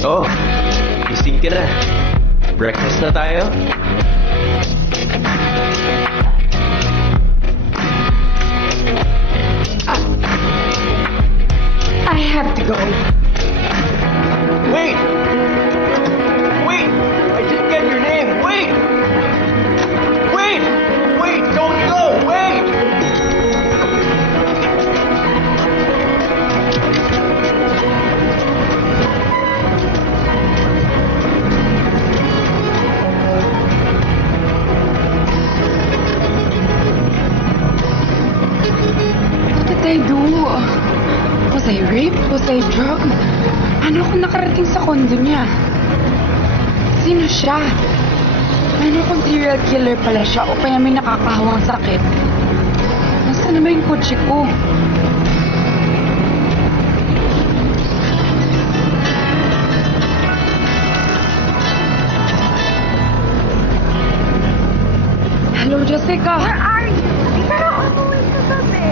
Oh, gising ka na. Breakfast na tayo? I have to go. Wait! Wait! I didn't get your name! Wait! Wait! Wait! Don't go! Wait! What did I do? Was I raped? Was I drugged? Ano kung nakarating sa kondo niya? Sino siya? Ano kung serial killer pala siya o kaya may nakakahawang sakit? Nasaan na ba yung kotse ko? Hello, Jessica. Where are you? Pero umuwi ka gabi.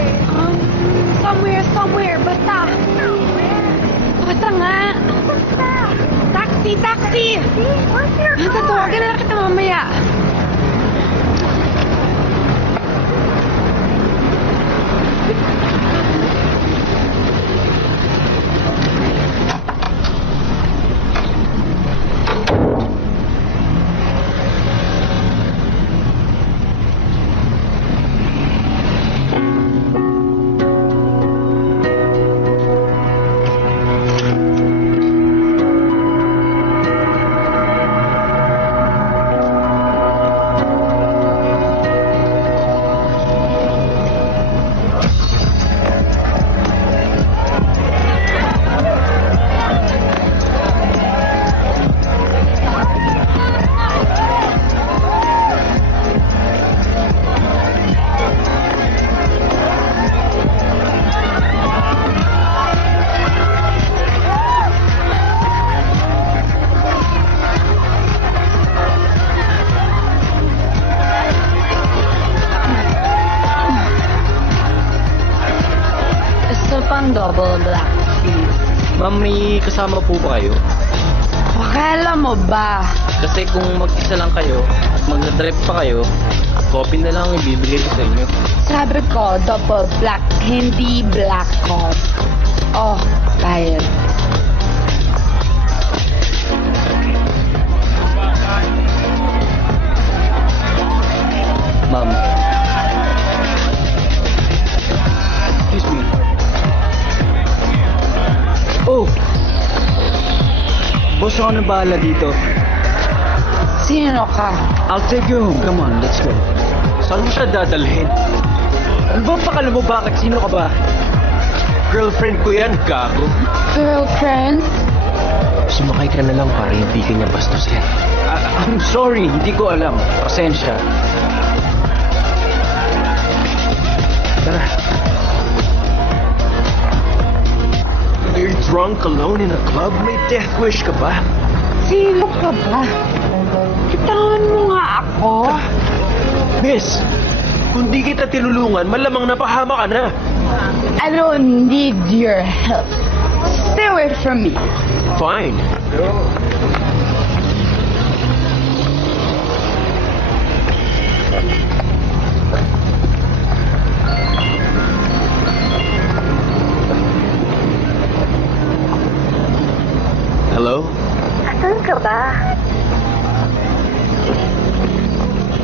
Somewhere. Basta. Basta nga. Basta. Taxi! Where's your car? Tatawagan na lang kita mamaya. Double black, please. Ma'am, may kasama po ba kayo? Akala mo ba? Kasi kung mag-isa lang kayo at mag-drive pa kayo, coffee na lang ibibigay ko sa inyo. Sabi ko, double black, hindi black coffee. Oh, bayad. Ma'am. Excuse me. Oh! Boss, ako na bahala dito. Sino ka? I'll take you home. Come on, let's go. Saan mo siya dadalhin? Ano ba pakala mo? Bakit? Sino ka ba? Girlfriend ko yan, gago. Girlfriend? Sumakay ka na lang para hindi ka niya bastusin. I'm sorry, hindi ko alam. Pasensya. Tara. drunk alone in a club? May death wish ka ba? Sino ka ba? Kitawan mo nga ako. Miss, kung di kita tinulungan, malamang napahama ka na. I don't need your help. Stay away from me. Fine. Hello? Asan ka ba?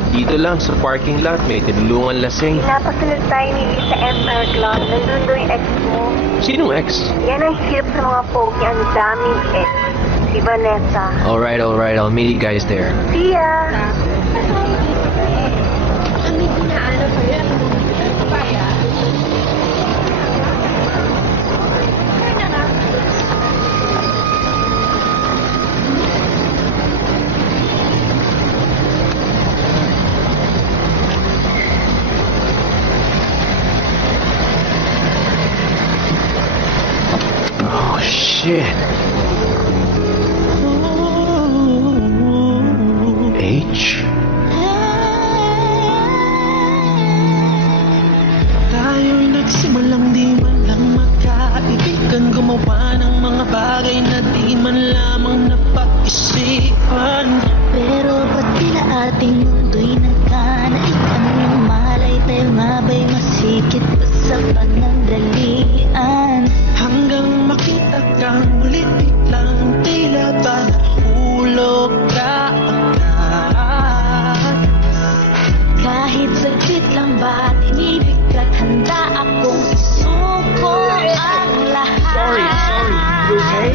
Dito lang sa parking lot, may tinulungan lasing. Pinapasunod tayo ni Lee sa MR Club. Nandun doon yung ex mo. Sinong ex? Yan ang hirap sa mga pogi. Ang daming ex. Si Vanessa. Alright, I'll meet you guys there. See ya! Oh, shit. H? Tayo'y nagsimulang di man lang magkaibigan, gumawa ng mga bagay na di man lamang napag-isipan. Pero ba't tila ating mundo'y nagkanaikan? Yung malay tayo nga ba'y masikip pa sa panandalian? Hanggang makita kang muli biglang tila ba nahulog ka agad. Kahit saglit lang ba tinibig at handa akong isuko ang lahat. Sorry. You okay?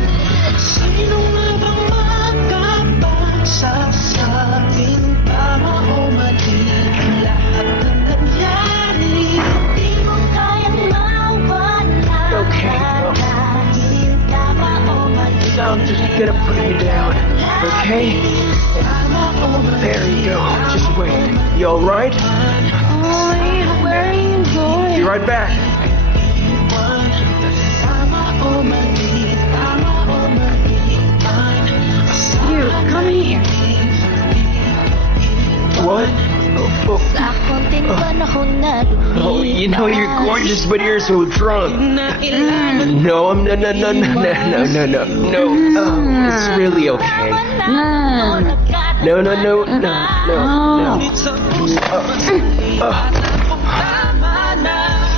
Sino nga bang makapagsasabing tama o mali ang lahat na nangyari? Di mo kayang mawala. Okay. Kahit tama o mali. So I'm just gonna put you down, okay? There you go. Just wait. You alright? Wait, where are you going? Be right back. You, come here. What? Sa konting panahon na Oh, you know you're gorgeous, but you're so drunk. No, I'm no. It's really okay. No.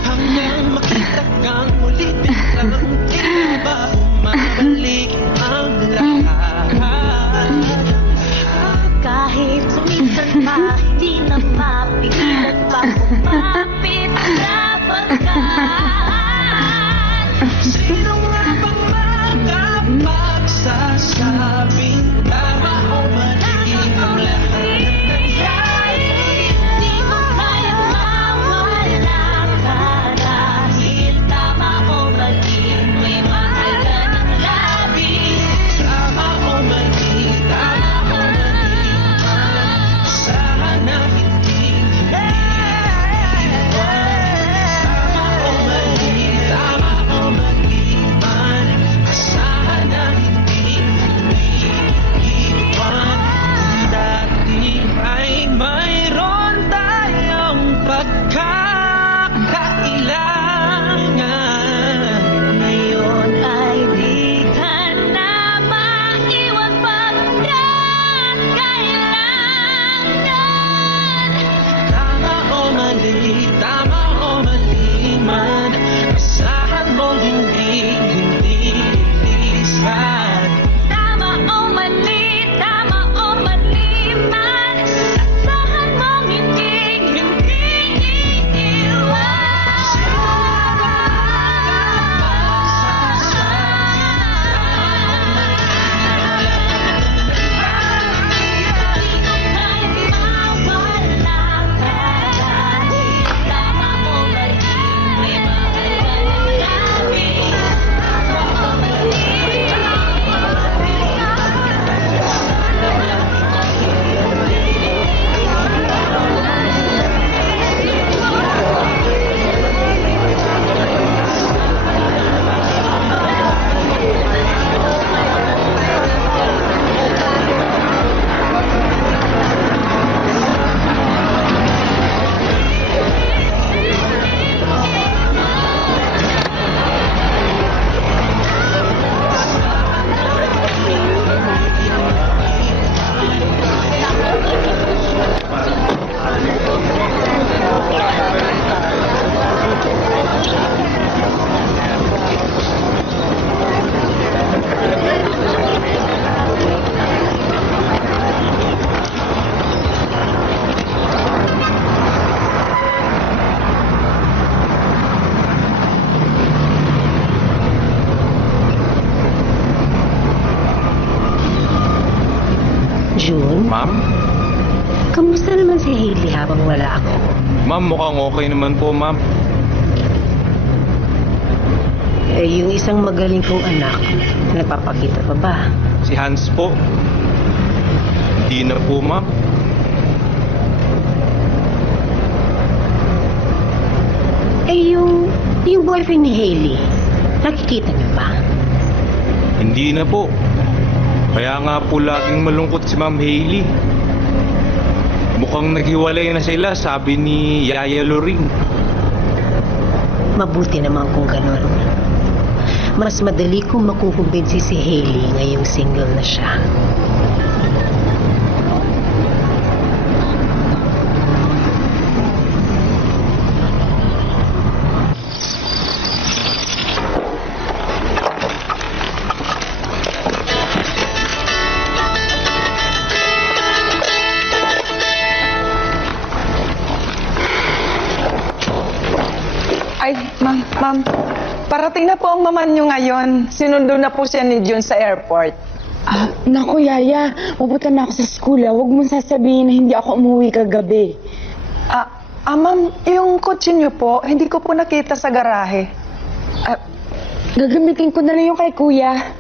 Hanggang makita kang muli biglang tila ba bumabalik ang lahat. kahit sumisan pa, hindi na mapigilan pa kumapit sa pagkat. Sino nga bang makapagsasabing tama o mali ang lahat na nangyari? Di mo kayang June, Ma'am? kamusta naman si Hailey habang wala ako? Ma'am, mukhang okay naman po, ma'am. Eh, yung isang magaling kong anak, nagpapakita pa ba? Si Hans po. Hindi na po, ma'am. Eh, yung boyfriend ni Hailey, nakikita niyo ba? Hindi na po. Kaya nga po laging malungkot si Ma'am Hailey. Mukhang naghiwalay na sila, sabi ni Yaya Loring. Mabuti naman kung ganun. Mas madali kong makukumbinsi si Hailey ngayong single na siya. Ay, ma'am, parating na po ang mama niyo ngayon. Sinundo na po siya ni June sa airport. Naku, Yaya. Pupunta na ako sa school, ah. Huwag mong sasabihin na hindi ako umuwi kagabi. Ma'am, yung kotse niyo po, hindi ko po nakita sa garahe. Gagamitin ko na lang yung kay Kuya.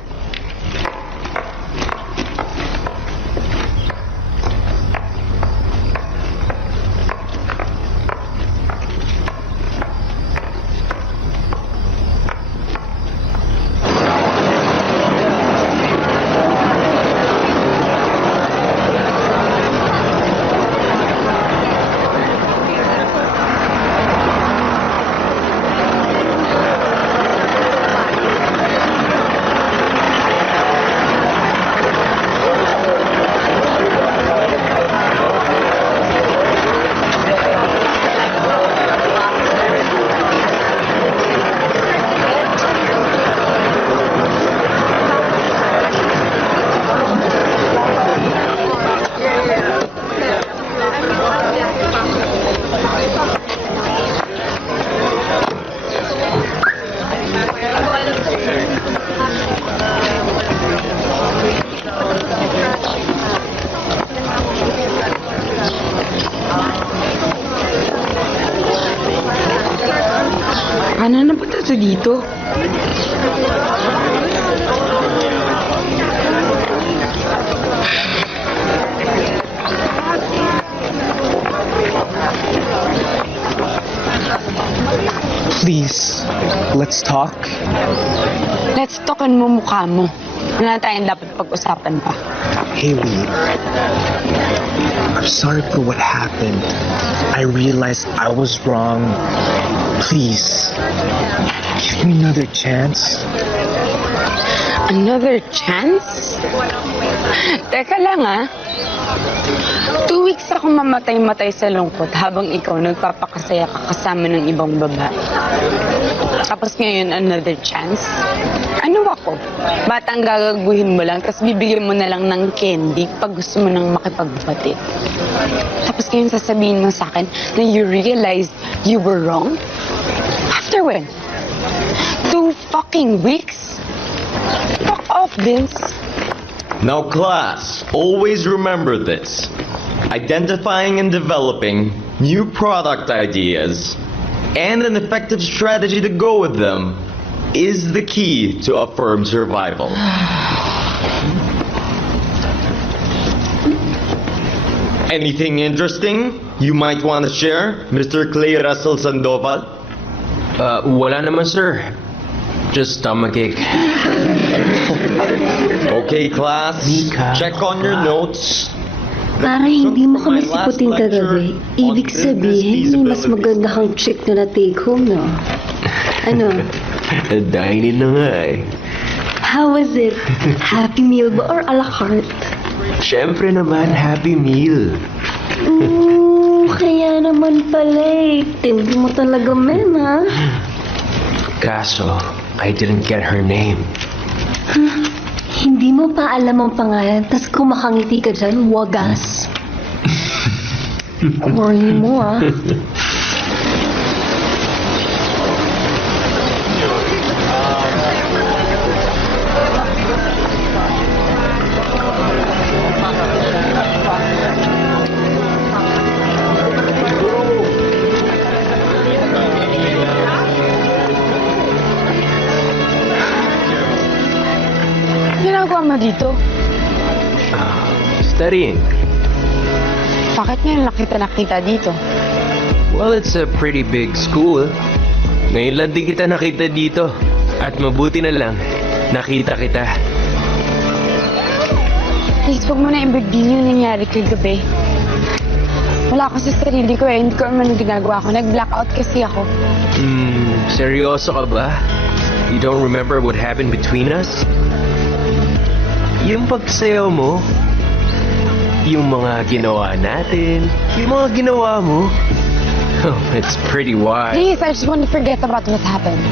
Ano na ba ito dito? Please, let's talk. Let's talkin mo mukha mo. Wala tayong dapat pag-usapan pa. Hailey, I'm sorry for what happened. I realized I was wrong. Please, give me another chance. Another chance? Teka lang, ah. 2 weeks ako mamatay-matay sa lungkot habang ikaw nagpapakasaya ka kasama ng ibang babae. Tapos ngayon, another chance? Ano ako? Batang gagaguhin mo lang, tapos bibigyan mo na lang ng candy pag gusto mo nang makipagbati. Tapos ngayon sasabihin mo sa akin na you realized you were wrong? After when? 2 fucking weeks? Fuck off, Vince. Now class, always remember this. Identifying and developing new product ideas and an effective strategy to go with them is the key to a firm's survival. Anything interesting you might want to share, Mr. Clay Russell Sandoval? Wala naman, sir. Just stomachache. Okay, class, check on your notes. Para hindi mo kami siputin kagabi, ibig sabihin may mas maganda kang chick na na-take home, no? Ano? Dahil na nga eh. How was it? Happy meal ba or a la carte? Siyempre naman, Happy Meal. Kaya naman pala eh. Tindi mo talaga, men, ha? Kaso, I didn't get her name. Hindi mo pa alam ang pangalan, tas kumakangiti ka dyan, wagas. Corny mo, ah. ginagawa mo dito? Studying. Bakit ngayon nakita dito? Well, it's a pretty big school. Ngayon lang din kita nakita dito. At mabuti na lang, nakita kita. Please, huwag mo na i-bigin yung nangyari kagabi. Wala ako sa sarili ko eh. Hindi ko naman ginagawa ko. Nag-blackout kasi ako. Seryoso ka ba? You don't remember what happened between us? Yung pagsayaw mo, yung mga ginawa natin, yung mga ginawa mo. Oh, it's pretty wild. Please, I just want to forget about what happened.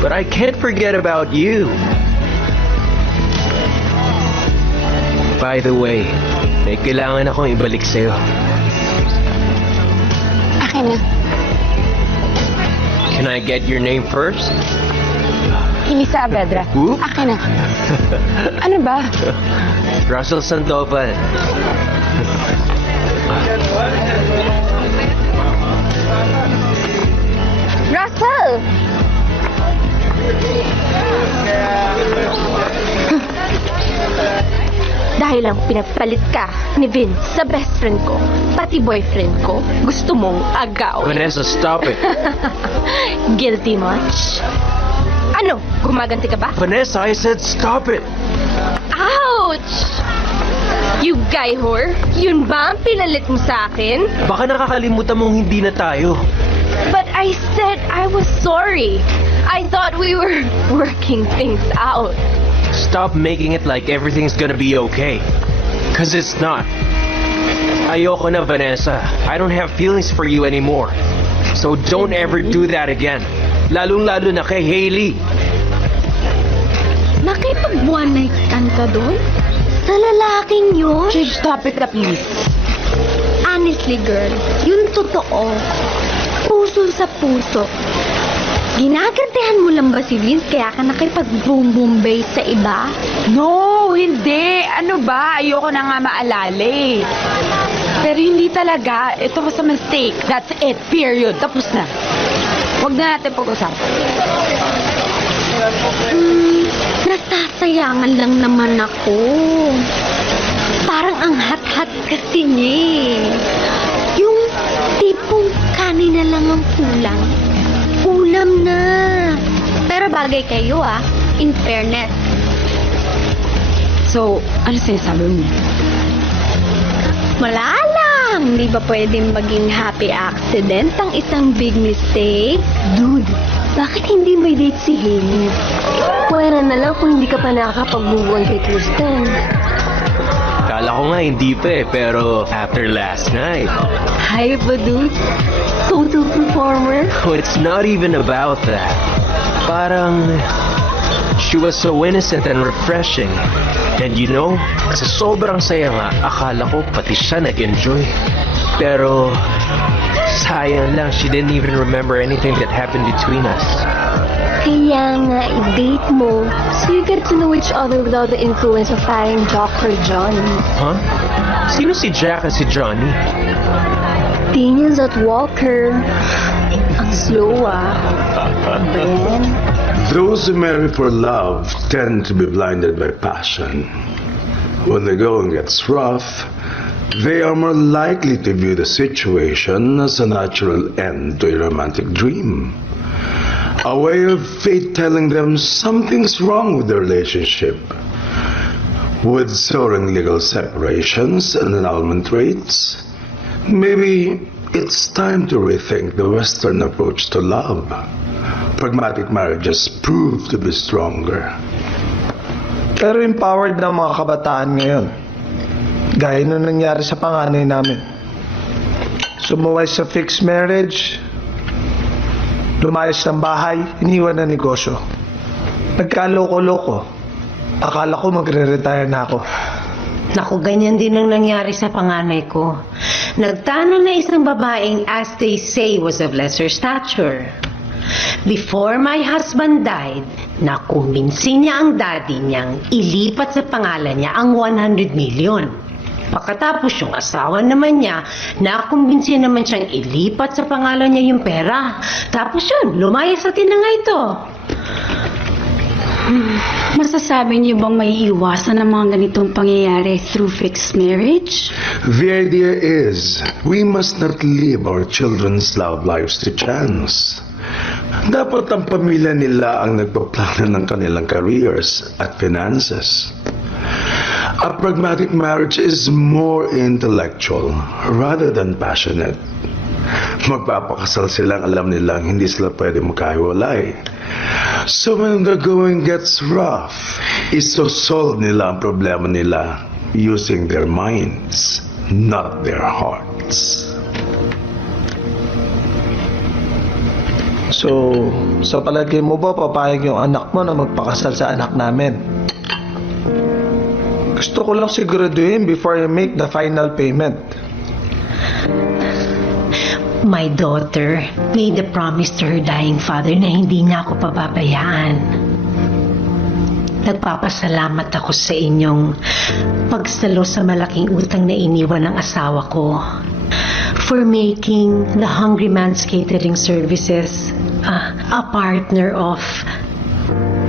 But I can't forget about you. By the way, may kailangan akong ibalik sa'yo. Akin na. Can I get your name first? Elisa Avedra. Who? Akin na. Ano ba? Russell Sandoval. Russell! Dahil lang pinapalit ka ni Vince sa best friend ko, pati boyfriend ko, gusto mong agawin. Vanessa, stop it. Guilty much? Ano? Gumaganti ka ba? Vanessa, I said stop it. Ouch! You guy whore, yun ba ang pinalit mo sa akin? Baka nakakalimutan mong hindi na tayo. But I said I was sorry. I thought we were working things out. Stop making it like everything's gonna be okay. 'Cause it's not. Ayoko na, Vanessa. I don't have feelings for you anymore. So don't ever do that again. Lalong-lalo na kay Hailey. Nakipag-one-night-stand ka doon? Sa lalaking yun? Chief, stop it na please. Honestly, girl, yun totoo. Puso sa puso. Ginagantihan mo lang ba si Vince kaya ka nakipag-boom-boom base sa iba? No, hindi. Ano ba? Ayoko na nga maalala eh. Pero hindi talaga. Ito was a mistake. That's it. Period. Tapos na. Huwag na natin pag-usapan. Nasasayangan lang naman ako. Parang ang hat-hat kasi niya eh. Yung tipong kanina lang ang kulang. Ulam na. Pero bagay kayo ah, in fairness. So, ano sinasabi mo? Wala lang. Di ba pwedeng maging happy accident ang isang big mistake? Dude, bakit hindi may date si Hailey? Pwera na lang kung hindi ka pa nakakapag-move kay Tristan. Kala ko nga hindi pa eh, pero after last night. Hi ba, dude? Total performer? Oh, it's not even about that. Parang she was so innocent and refreshing. And you know, sa sobrang saya nga, akala ko pati siya nag-enjoy. Pero sayang lang, she didn't even remember anything that happened between us. Kaya nga, i-date mo so you get to know each other without the influence of parang Jack or Johnny. Huh? Sino si Jack at si Johnny? Daniels at Walker. Ang slow ah. Ben? Those who marry for love tend to be blinded by passion. When the going gets rough, they are more likely to view the situation as a natural end to a romantic dream. A way of fate telling them something's wrong with the relationship. With soaring legal separations and annulment rates, maybe it's time to rethink the Western approach to love. Pragmatic marriages prove to be stronger. Pero empowered na mga kabataan ngayon. Gaya nung nangyari sa panganay namin. Sumuway sa fixed marriage, lumayas ng bahay, iniwan ng negosyo. Nagkaloko-loko. Akala ko magre-retire na ako. Naku, ganyan din ang nangyari sa panganay ko. Nagtanong na isang babaeng, as they say, was of lesser stature. Before my husband died, nakumbinsi niya ang daddy niyang ilipat sa pangalan niya ang 100 million. Pagkatapos yung asawa naman niya, nakumbinsi naman siyang ilipat sa pangalan niya yung pera. Tapos yun, lumayas sa tinanga ito. Masasabi niyo bang may iwasan ang mga ganitong pangyayari through fixed marriage? The idea is, we must not leave our children's love lives to chance. Dapat ang pamilya nila ang nagpaplano ng kanilang careers at finances. A pragmatic marriage is more intellectual rather than passionate. Magpapakasal silang alam nilang hindi sila pwede magkahiwalay. So when the going gets rough, isosolve nila ang problema nila using their minds, not their hearts. So, sa palagay mo ba papayag yung anak mo na magpakasal sa anak namin? Gusto ko lang siguraduhin before you make the final payment. My daughter made a promise to her dying father na hindi niya ako pababayaan. Nagpapasalamat ako sa inyong pagsalo sa malaking utang na iniwan ng asawa ko for making the Hungry Man's Catering Services a partner of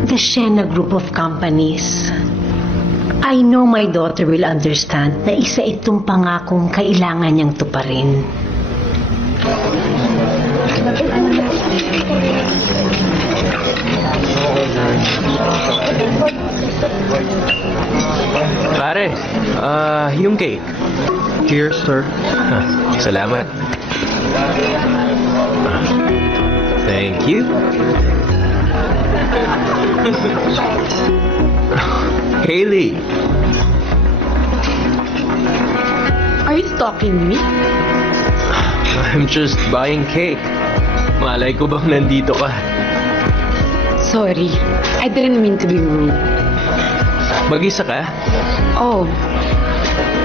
the Shena Group of Companies. I know my daughter will understand na isa itong pangakong kailangan niyang tuparin. Pare, yung cake. Cheers, sir. Salamat. Thank you. Hailey. Are you stalking me? I'm just buying cake. Malay ko bang nandito ka? Sorry, I didn't mean to be rude. Mag-isa ka? Oh,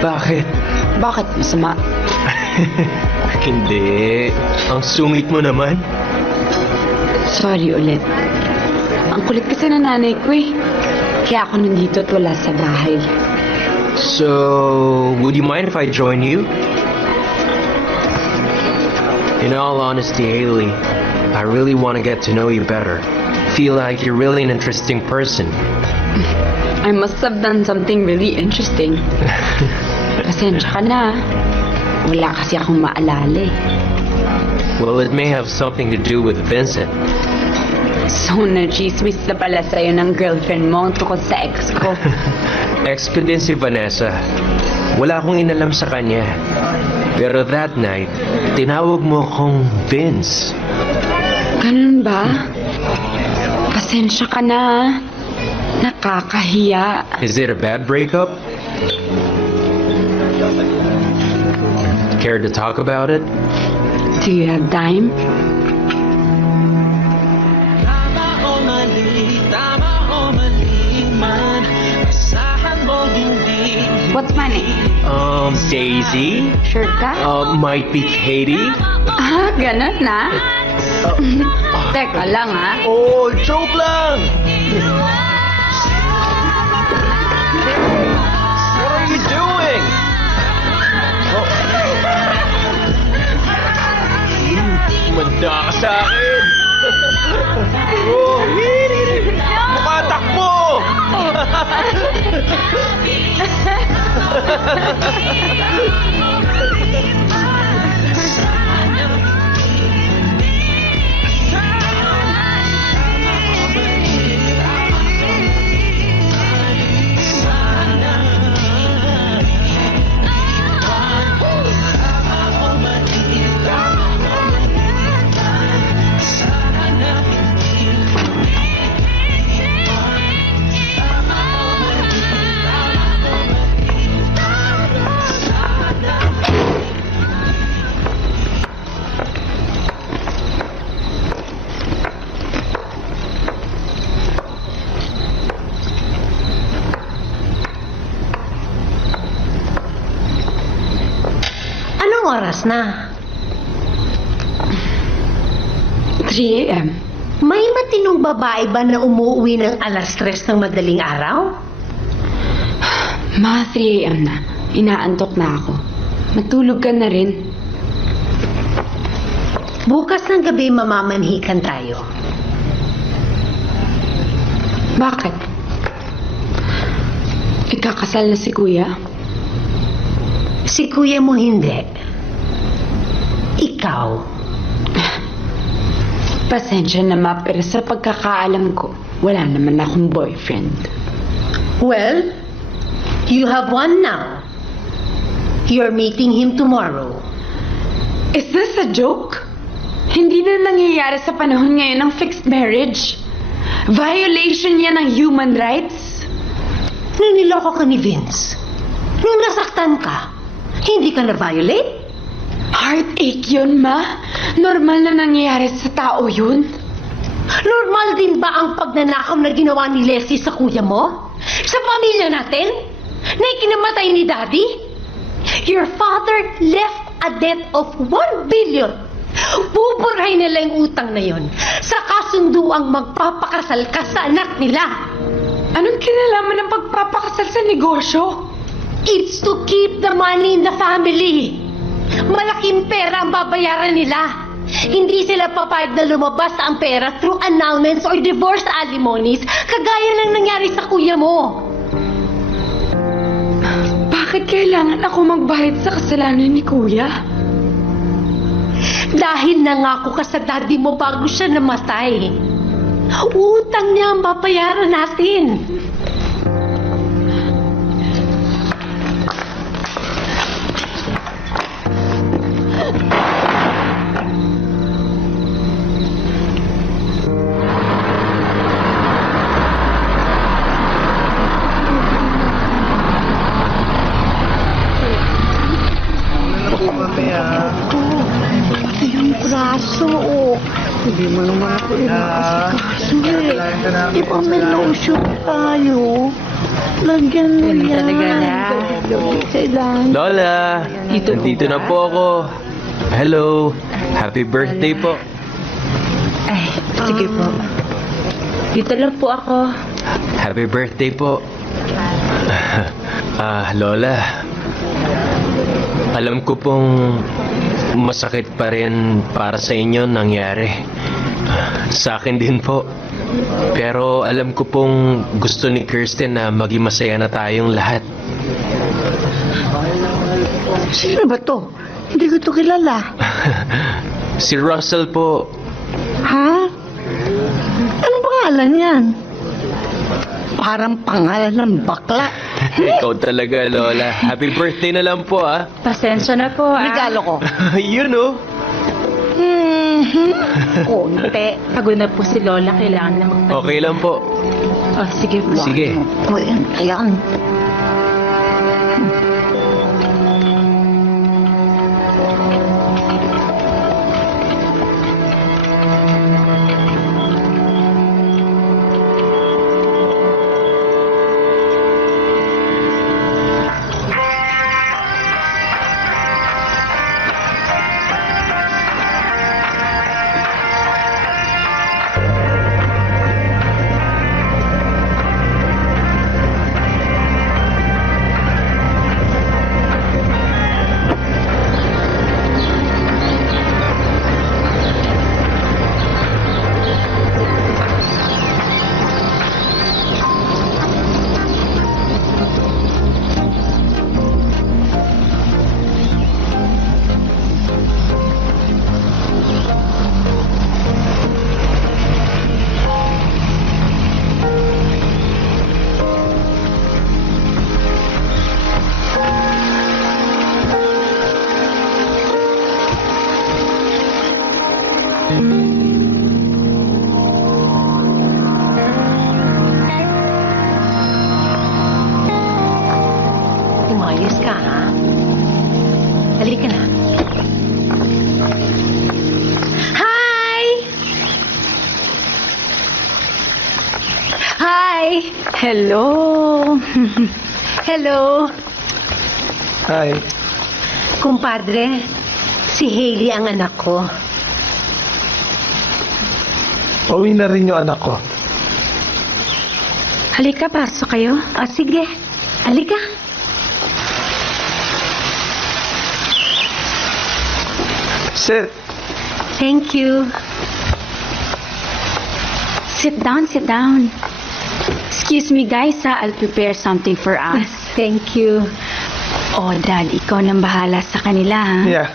Bakit? bakit masama? Hindi. Ang sungit mo naman. Sorry ulit. Ang kulit kasi ng nanay ko eh. Kaya ako nandito at wala sa bahay. So, would you mind if I join you? In all honesty, Hailey, I really want to get to know you better. Feel like you're really an interesting person. I must have done something really interesting. Pasensya ka na. Wala kasi akong maalala eh. Well, it may have something to do with Vincent. So, na-chismis na pala sa'yo ng girlfriend mo ang tukod sa ex ko. Ex ko din si Vanessa. Wala akong inalam sa kanya. Pero that night, tinawag mo akong Vince. Ganun ba? Pasensya ka na. Nakakahiya. Is it a bad breakup? Care to talk about it? Do you have time? What's my name? Daisy? Sure ka? Might be Katie? Ganun na? Teka lang Oh, joke lang! What are you doing? Manda ka sa akin! Tumatakbo! Oras na. 3 a.m. May matinong babae ba na umuwi ng alas 3 ng madaling araw? Mga 3 a.m. na. Inaantok na ako. Matulog ka na rin. Bukas ng gabi mamamanhikan tayo. Bakit? Ikakasal na si Kuya? Si kuya mo hindi. Ikaw. Pasensya na ma, pero sa pagkakaalam ko, wala naman akong boyfriend. Well, you have one now. You're meeting him tomorrow. Is this a joke? Hindi na nangyayari sa panahon ngayon ng fixed marriage. Violation yan ng human rights. Nung niloko ka ni Vince, nung nasaktan ka, hindi ka na-violate? Heartache yun, ma. Normal na nangyayari sa tao yun. Normal din ba ang pagnanakaw na ginawa ni Leslie sa kuya mo? Sa pamilya natin? Na ikinamatay ni Daddy? Your father left a debt of 1 billion. Buburahin nila yung utang na yon sa kasunduang magpapakasal ka sa anak nila. Anong kinalaman ng pagpapakasal sa negosyo? It's to keep the money in the family. Malaking pera ang babayaran nila. Hindi sila papayag na lumabas ang pera through annulments or divorce alimonies, kagaya ng nangyari sa kuya mo. Bakit kailangan ako magbayad sa kasalanan ni Kuya? Dahil nangako ka sa daddy mo bago siya namatay. Utang niya ang babayaran natin. Hindi mo naman ako inakasikaso eh. Di ba may lotion tayo? Lagyan mo yan. Kailangan. Lola, nandito na po ako. Hello. Happy birthday po. Ay, sige po. Dito lang po ako. Happy birthday po. Lola. Alam ko pong masakit pa rin para sa inyo nangyari. Sa akin din po. Pero alam ko pong gusto ni Kirsten na maging masaya na tayong lahat. Sino ba to? Hindi ko to kilala. Si Russell po. Ha? Anong pangalan yan? Parang pangalan ng bakla. Ikaw talaga, Lola. Happy birthday na lang po, ah. Pasensya na po, ah. Regalo ko. Yun, oh. Konti. Pagod na po si Lola. Kailangan na magpahinga. Okay lang po. Oh, sige po. Sige. Ayan. Umayos ka, ha? Halika na. Hi! Hi! Hello. Hello. Hi. Kumpadre, si Hailey ang anak ko. Pauwi na rin yung anak ko. Halika, pasok kayo. Sige. Halika. Sit. Thank you. Sit down, sit down. Excuse me, guys, ha? I'll prepare something for us. Thank you. Oh, Dad, ikaw nang bahala sa kanila, ha? Yeah.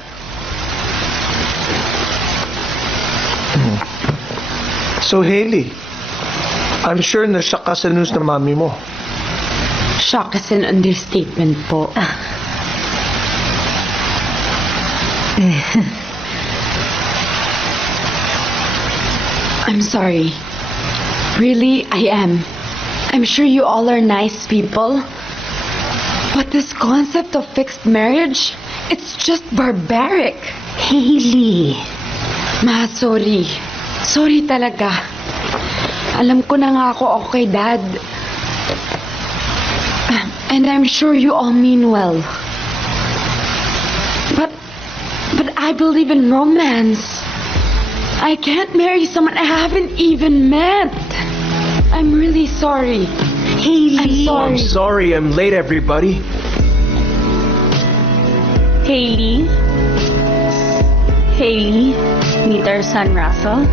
So, Hailey, I'm sure na-shock ka sa news ng mami mo. Shock is an understatement po. I'm sorry. Really, I am. I'm sure you all are nice people. But this concept of fixed marriage, it's just barbaric. Hailey. Ma, sorry. Sorry talaga. Alam ko na nga ako okay, Dad. And I'm sure you all mean well. But I believe in romance. I can't marry someone I haven't even met. I'm really sorry. Hailey. I'm sorry. I'm sorry I'm late, everybody. Hailey? Hailey? Meet our son, Russell?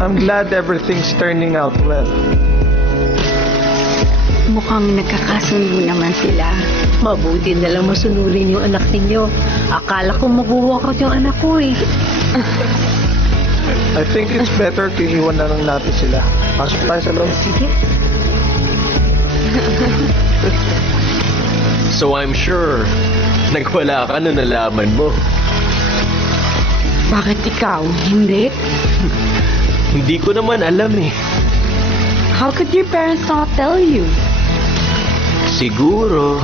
I'm glad everything's turning out well. Mukhang nagkakasundo naman sila. Mabuti na lang masunurin yung anak ninyo. Akala ko mag-walkout yung anak ko eh. I think it's better to iwan na lang natin sila. Pasok tayo sa loob. Sige. So I'm sure nagwala ka na nalaman mo. Bakit ikaw? Hindi? Hindi ko naman alam eh. How could your parents not tell you? Siguro,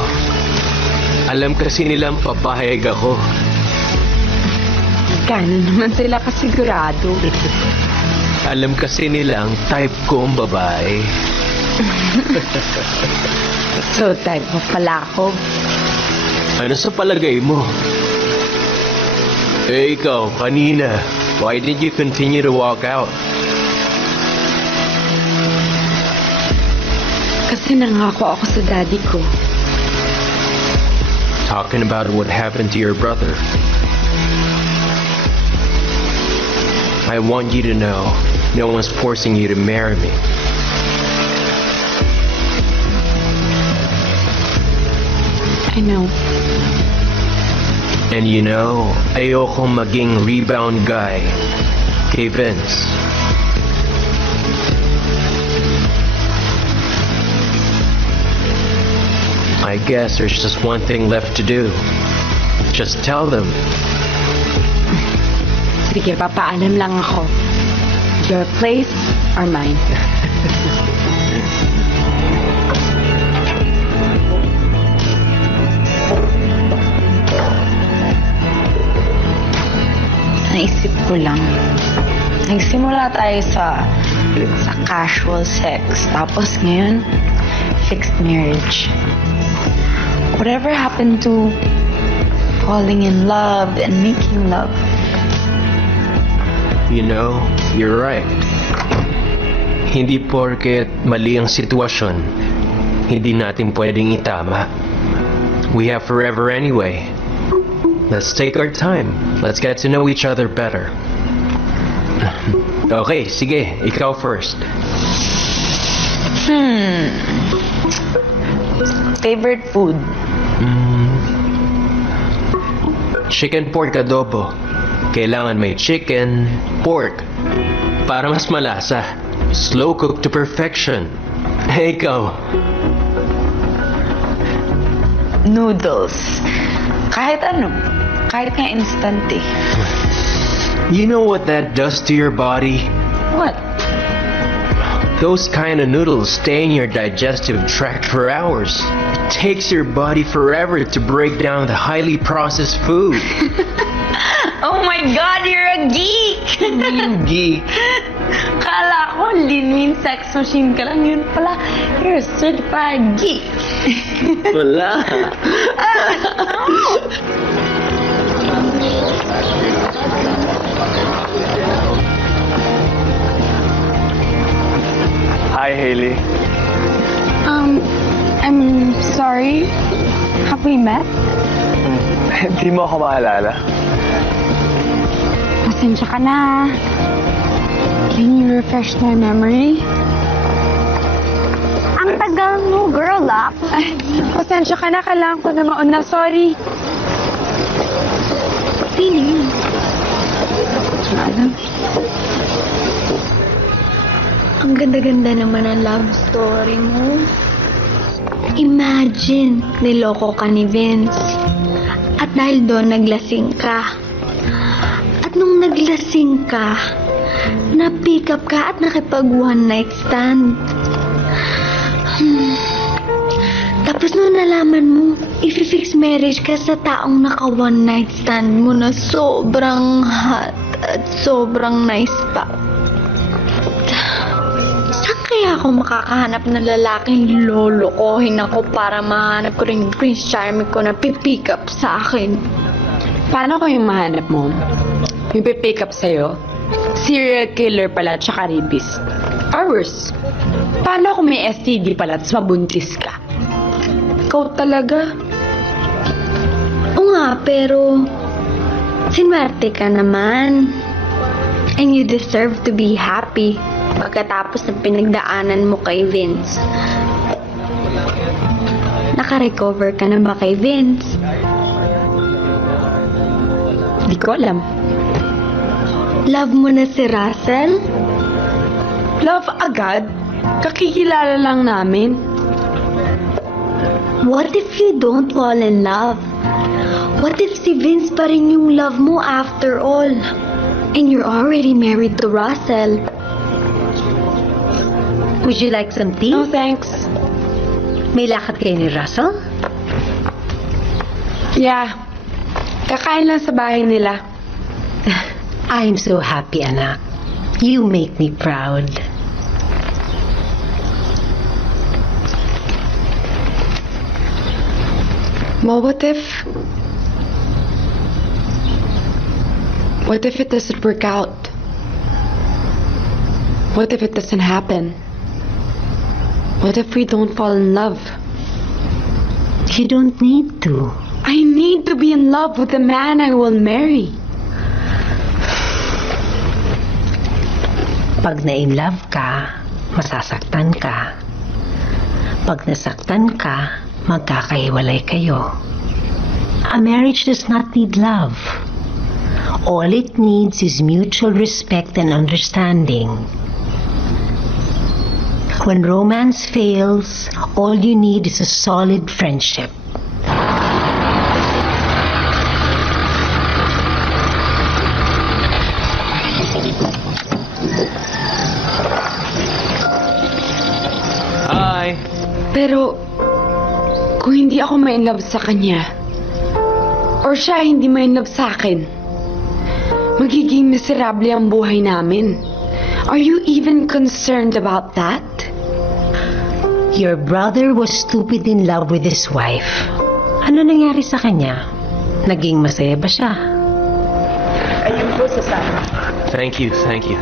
alam kasi nilang papahayag ako. Gano'n naman sila kasigurado. Alam kasi nilang type ko ang babae. So type mo pala ako. Ano sa palagay mo? Eh ikaw, kanina, why did you continue to walk out? Kasi nangako ako sa daddy ko. Talking about what happened to your brother. I want you to know, no one's forcing you to marry me. I know. And you know, ayoko maging rebound guy kay Vince. I guess there's just one thing left to do. Just tell them. Sige, papaalam lang ako. Your place or mine? Naisip ko lang. Nagsimula tayo sa casual sex. Tapos ngayon, fixed marriage. Whatever happened to falling in love and making love? You know, you're right. Hindi porket mali ang sitwasyon, hindi natin pwedeng itama. We have forever anyway. Let's take our time. Let's get to know each other better. Okay, sige, ikaw first. Favorite food? Chicken pork adobo. Kailangan may chicken, pork, para mas malasa. Slow cook to perfection. Hey, ikaw. Noodles. Kahit ano. Kahit nga instant eh. You know what that does to your body? What? Those kind of noodles stay in your digestive tract for hours. It takes your body forever to break down the highly processed food. Oh my God, you're a geek! Geek. Kala ko, linuin sex machine ka lang. Yun pala, you're a certified geek. Wala. Hi, Hailey. I'm sorry. Have we met? Hindi mo ako maalala. Pasensya ka na. Can you refresh my memory? girl up. Ay, pasensya ka na. Kailangan ko na mauna. Sorry. Sino yun? Ano? Ang ganda-ganda naman ang love story mo. Imagine, niloko ka ni Vince. At dahil doon, naglasing ka. At nung naglasing ka, na-pick up ka at nakipag one night stand. Tapos nung nalaman mo, i-fix marriage ka sa taong naka one night stand mo na sobrang hot at sobrang nice pa. Saan kaya ako makakahanap ng lalaking lolokohin ako para mahanap ko rin yung Prince Charming ko na pipick up sa akin? Paano ko yung mahanap mo? Yung pipick up sa'yo? Serial killer pala tsaka rapist. Or worse, paano kung may STD pala at mabuntis ka? Ikaw talaga? Oo nga, pero sinwerte ka naman. And you deserve to be happy pagkatapos ng pinagdaanan mo kay Vince. Naka-recover ka na ba kay Vince? Di ko alam. Love mo na si Russell? Love agad? Kakikilala lang namin. What if you don't fall in love? What if si Vince pa rin yung love mo after all? And you're already married to Russell? Would you like some tea? No, thanks. May lakad kayo ni Russell? Yeah. Kakain lang sa bahay nila. I'm so happy, anak. You make me proud. Well, what if it doesn't work out? What if it doesn't happen? What if we don't fall in love? You don't need to. I need to be in love with the man I will marry. Pag na-in-love ka, masasaktan ka. Pag nasaktan ka, magkakahiwalay kayo. A marriage does not need love. All it needs is mutual respect and understanding. When romance fails, all you need is a solid friendship. Hi. Pero, kung hindi ako ma-inlove sa kanya, or siya hindi ma-inlove sa akin, magiging miserable ang buhay namin. Are you even concerned about that? Your brother was stupid in love with his wife. Ano nangyari sa kanya? Naging masaya ba siya? Ayun po sa sana. Thank you, thank you.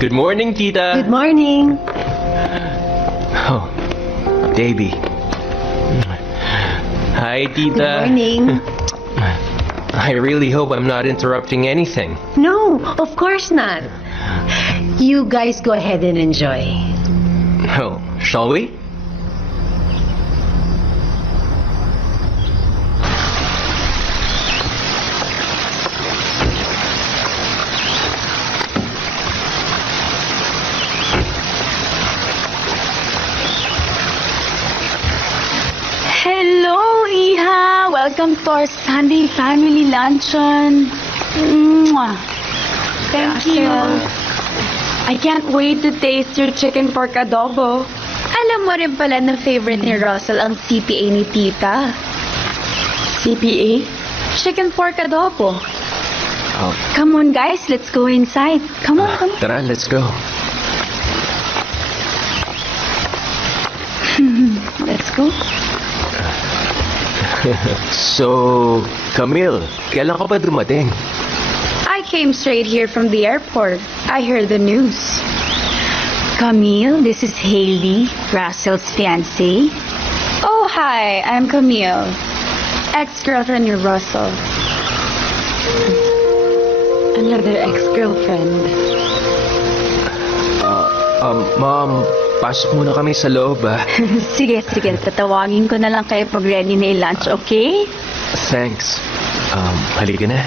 Good morning, Tita. Good morning. Oh, Davy. Hi, Tita. Good morning. I really hope I'm not interrupting anything. No, of course not. You guys go ahead and enjoy. Oh, shall we? Hello, Iha! Welcome to our Sunday family luncheon. Mwah. Thank you. I can't wait to taste your chicken pork adobo. Alam mo rin pala na favorite ni Russell ang CPA ni Tita. CPA? Chicken pork adobo. Oh, Come on guys, let's go inside. Come on, come on. tara, let's go. Let's go. So, Camille, kailan ka ba dumating? I came straight here from the airport. I heard the news. Camille, this is Haley, Russell's fiancée. Oh, hi, I'm Camille. Ex-girlfriend ni Russell. Another ex-girlfriend. Mom, pasok muna kami sa loob, Sige. Tatawagin ko na lang kayo pag ready na yung lunch, okay? Thanks. Halika na.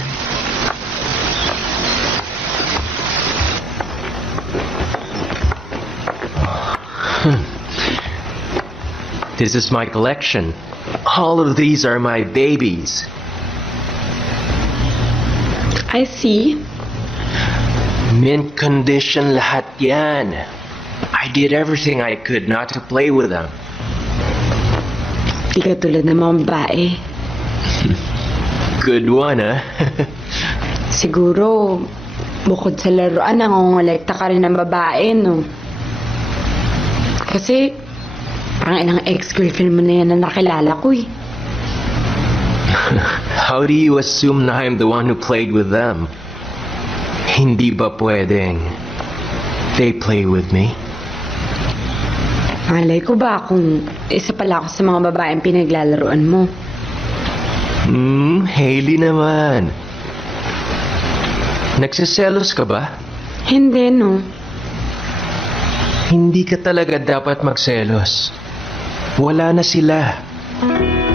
This is my collection. All of these are my babies. I see. Mint condition lahat yan. I did everything I could not to play with them. Di ka tulad ng mga babae. Good one, Siguro, bukod sa laruan, nangongolekta ka rin ng babae, no? Kasi, ang ilang ex-girlfriend mo na yan na nakilala ko, eh. How do you assume na I'm the one who played with them? Hindi ba pwedeng they play with me? Malay ko ba kung isa pala ako sa mga babaeng pinaglalaruan mo? Hailey naman. Nagsiselos ka ba? Hindi, no. Hindi ka talaga dapat magselos. Wala na sila.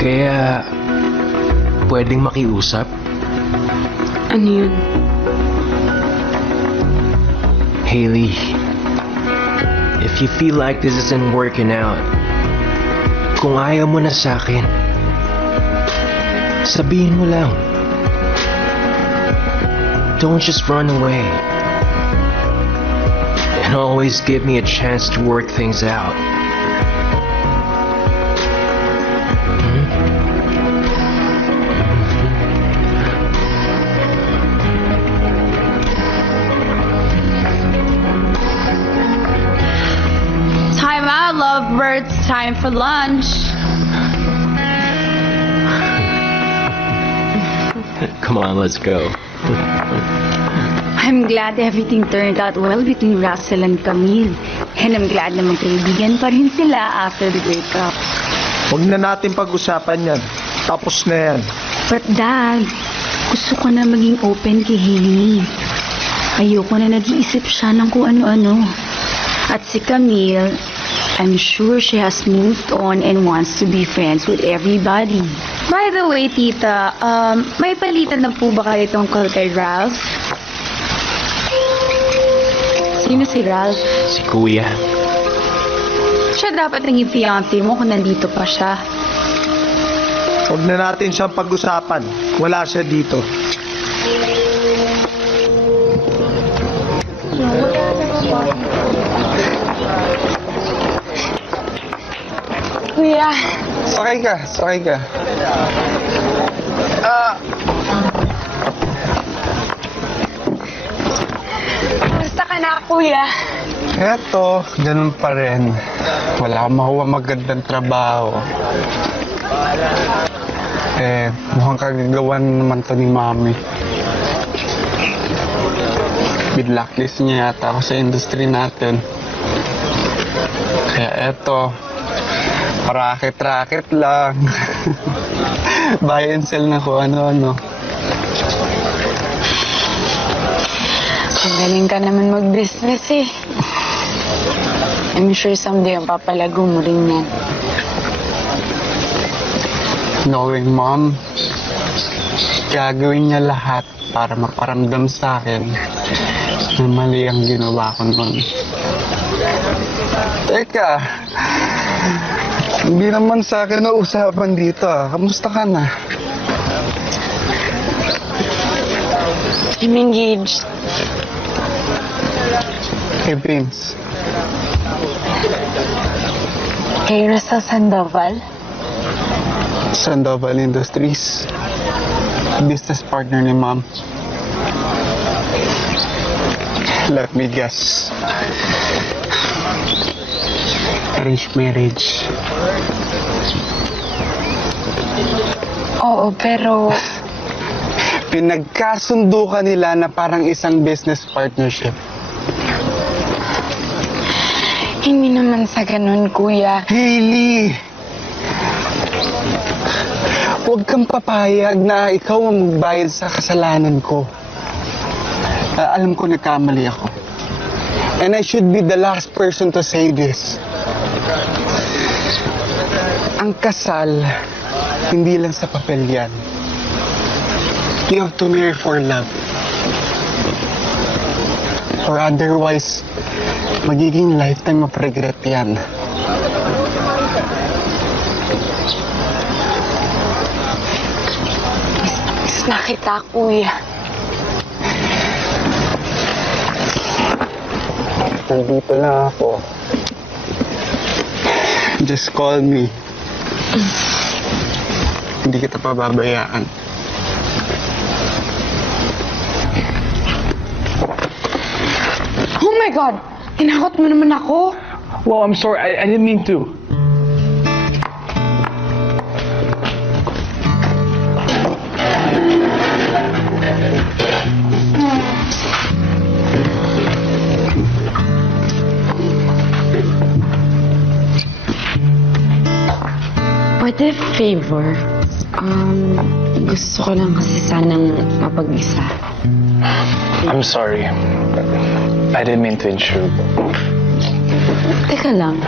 Kaya, pwedeng makiusap? Ano yun? Hailey, if you feel like this isn't working out, kung ayaw mo na sa akin, sabihin mo lang. Don't just run away. And always give me a chance to work things out. Time out, lovebirds. Time for lunch. Come on, let's go. I'm glad everything turned out well between Russell and Camille. And I'm glad na magkaibigan pa rin sila after the breakup. Huwag na natin pag-usapan yan. Tapos na yan. But Dad, gusto ko na maging open kay Hailey. Ayoko na nag-iisip siya ng kung ano-ano. At si Camille, I'm sure she has moved on and wants to be friends with everybody. By the way, Tita, may palitan na po ba kayo tungkol kay Ralph? Sino si Ralph? Si Kuya. Siya dapat naging fiancé mo kung nandito pa siya. Huwag na natin siyang pag-usapan. Wala siya dito. Kuya. Sakay ka. Basta ka na, Kuya. Eto, ganun pa rin. Wala akong makuha magandang trabaho. Mukhang kagagawan naman to ni Mami. Bidlacklist niya yata ako sa industry natin. Kaya eto, racket lang. Buy and sell na ko ano-ano. Galing ka naman mag-business, eh. I'm sure someday ang papalago mo rin yan. Knowing Mom, gagawin niya lahat para maparamdam sa akin na mali ang ginawa ko noon. Teka, hindi naman sa akin na usapan dito. Kamusta ka na? I'm engaged. Kay Vince. Kay Russell Sandoval? Sandoval Industries. Business partner ni Mom. Let me guess. Arranged marriage. Oo, pero... Pinagkasundo ka nila na parang isang business partnership. Hindi naman sa ganun, Kuya. Hailey! Huwag kang papayag na ikaw ang magbayad sa kasalanan ko. Alam ko nagkamali ako. And I should be the last person to say this. Ang kasal, hindi lang sa papel yan. You have to marry for love. Or otherwise, magiging lifetime of regret yan. Miss na kita, kuya. Nandito lang ako. Just call me. Hindi kita pababayaan. Oh my God! Tinakot mo naman ako. Well, I'm sorry. I didn't mean to. Pwede favor? Gusto ko lang kasi sanang mapag-isa. I'm sorry. I didn't mean to intrude. Teka lang.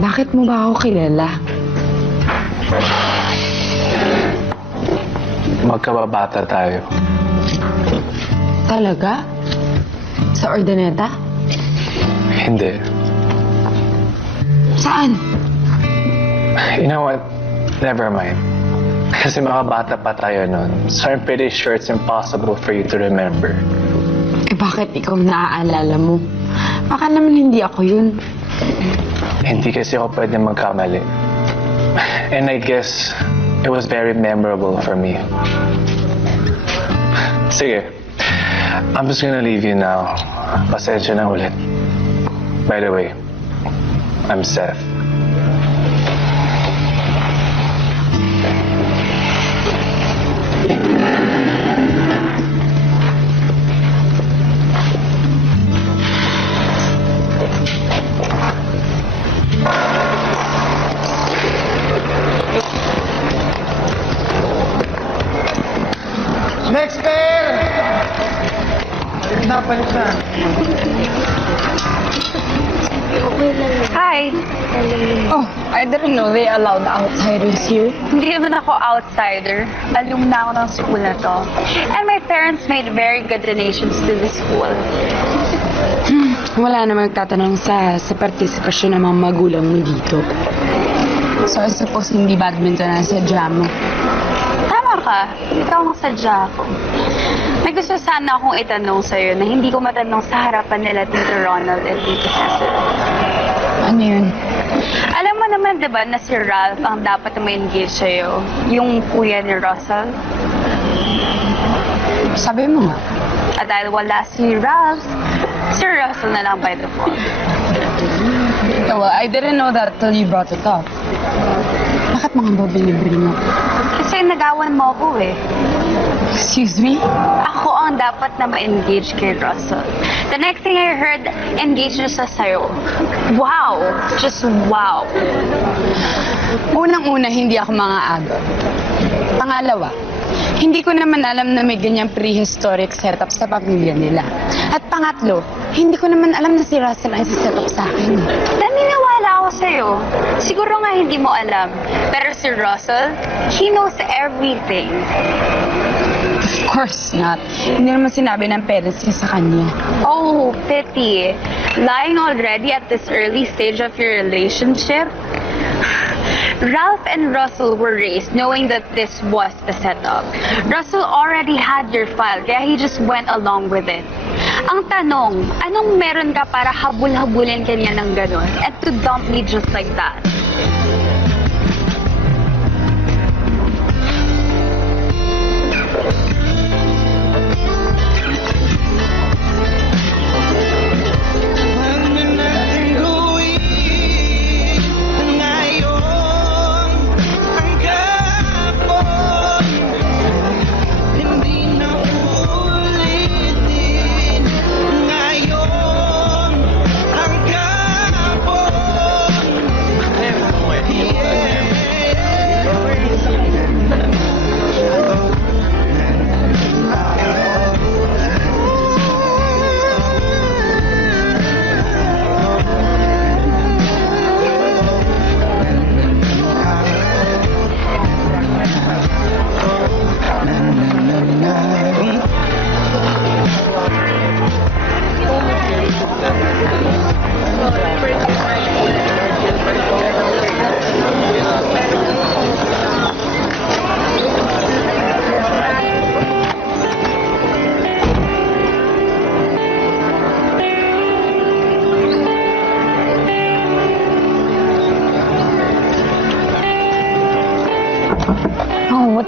Bakit mo ba ako kilala? Magkababata tayo. Talaga? Sa Ordaneta? Hindi. Saan? You know what? Never mind. Kasi mga bata pa tayo nun. So I'm pretty sure it's impossible for you to remember. Eh bakit ikaw naaalala mo? Baka naman hindi ako yun. Hindi kasi ako pwede magkamali. And I guess it was very memorable for me. Sige. I'm just gonna leave you now. Pasensya na ulit. By the way, I'm Seth. Next pair! Napalit na. Hi! Oh, I didn't know they allowed outsiders here. Hindi naman ako outsider. Alumna ako ng school na to. And my parents made very good donations to the school. Wala namang tatanong sa partisipasyon ng mga magulang mo dito. So I suppose hindi badminton na sadya mo. Tama ka. Ikaw ang sadya ko. May gusto sana akong itanong sa'yo na hindi ko matanong sa harapan nila Tito Ronald at Tito Cecil. Ano yun? Alam mo naman, diba, na si Ralph ang dapat na ma-engage sa'yo? Yung kuya ni Russell? Sabi mo nga. At dahil wala si Ralph, si Russell na lang by default. Well, I didn't know that till you brought it up. Bakit mga babili-bili mo? Kasi nagawan mo ako eh. Excuse me? Ako ang dapat na ma-engage kay Russell. The next thing I heard, engage na siya sa'yo. Wow! Just wow! Unang-una, hindi ako mga agad. Pangalawa, hindi ko naman alam na may ganyang prehistoric setup sa pamilya nila. At pangatlo, hindi ko naman alam na si Russell ang isa-set up sa akin. Naniniwala ako sa'yo. Siguro nga hindi mo alam. Pero si Russell, he knows everything. Of course not. Hindi naman sinabi ng parents niya sa kanya. Oh, pity. Lying already at this early stage of your relationship? Ralph and Russell were raised knowing that this was a setup. Russell already had your file, kaya he just went along with it. Ang tanong, anong meron ka para habul-habulin kanya ng ganon? And to dump me just like that?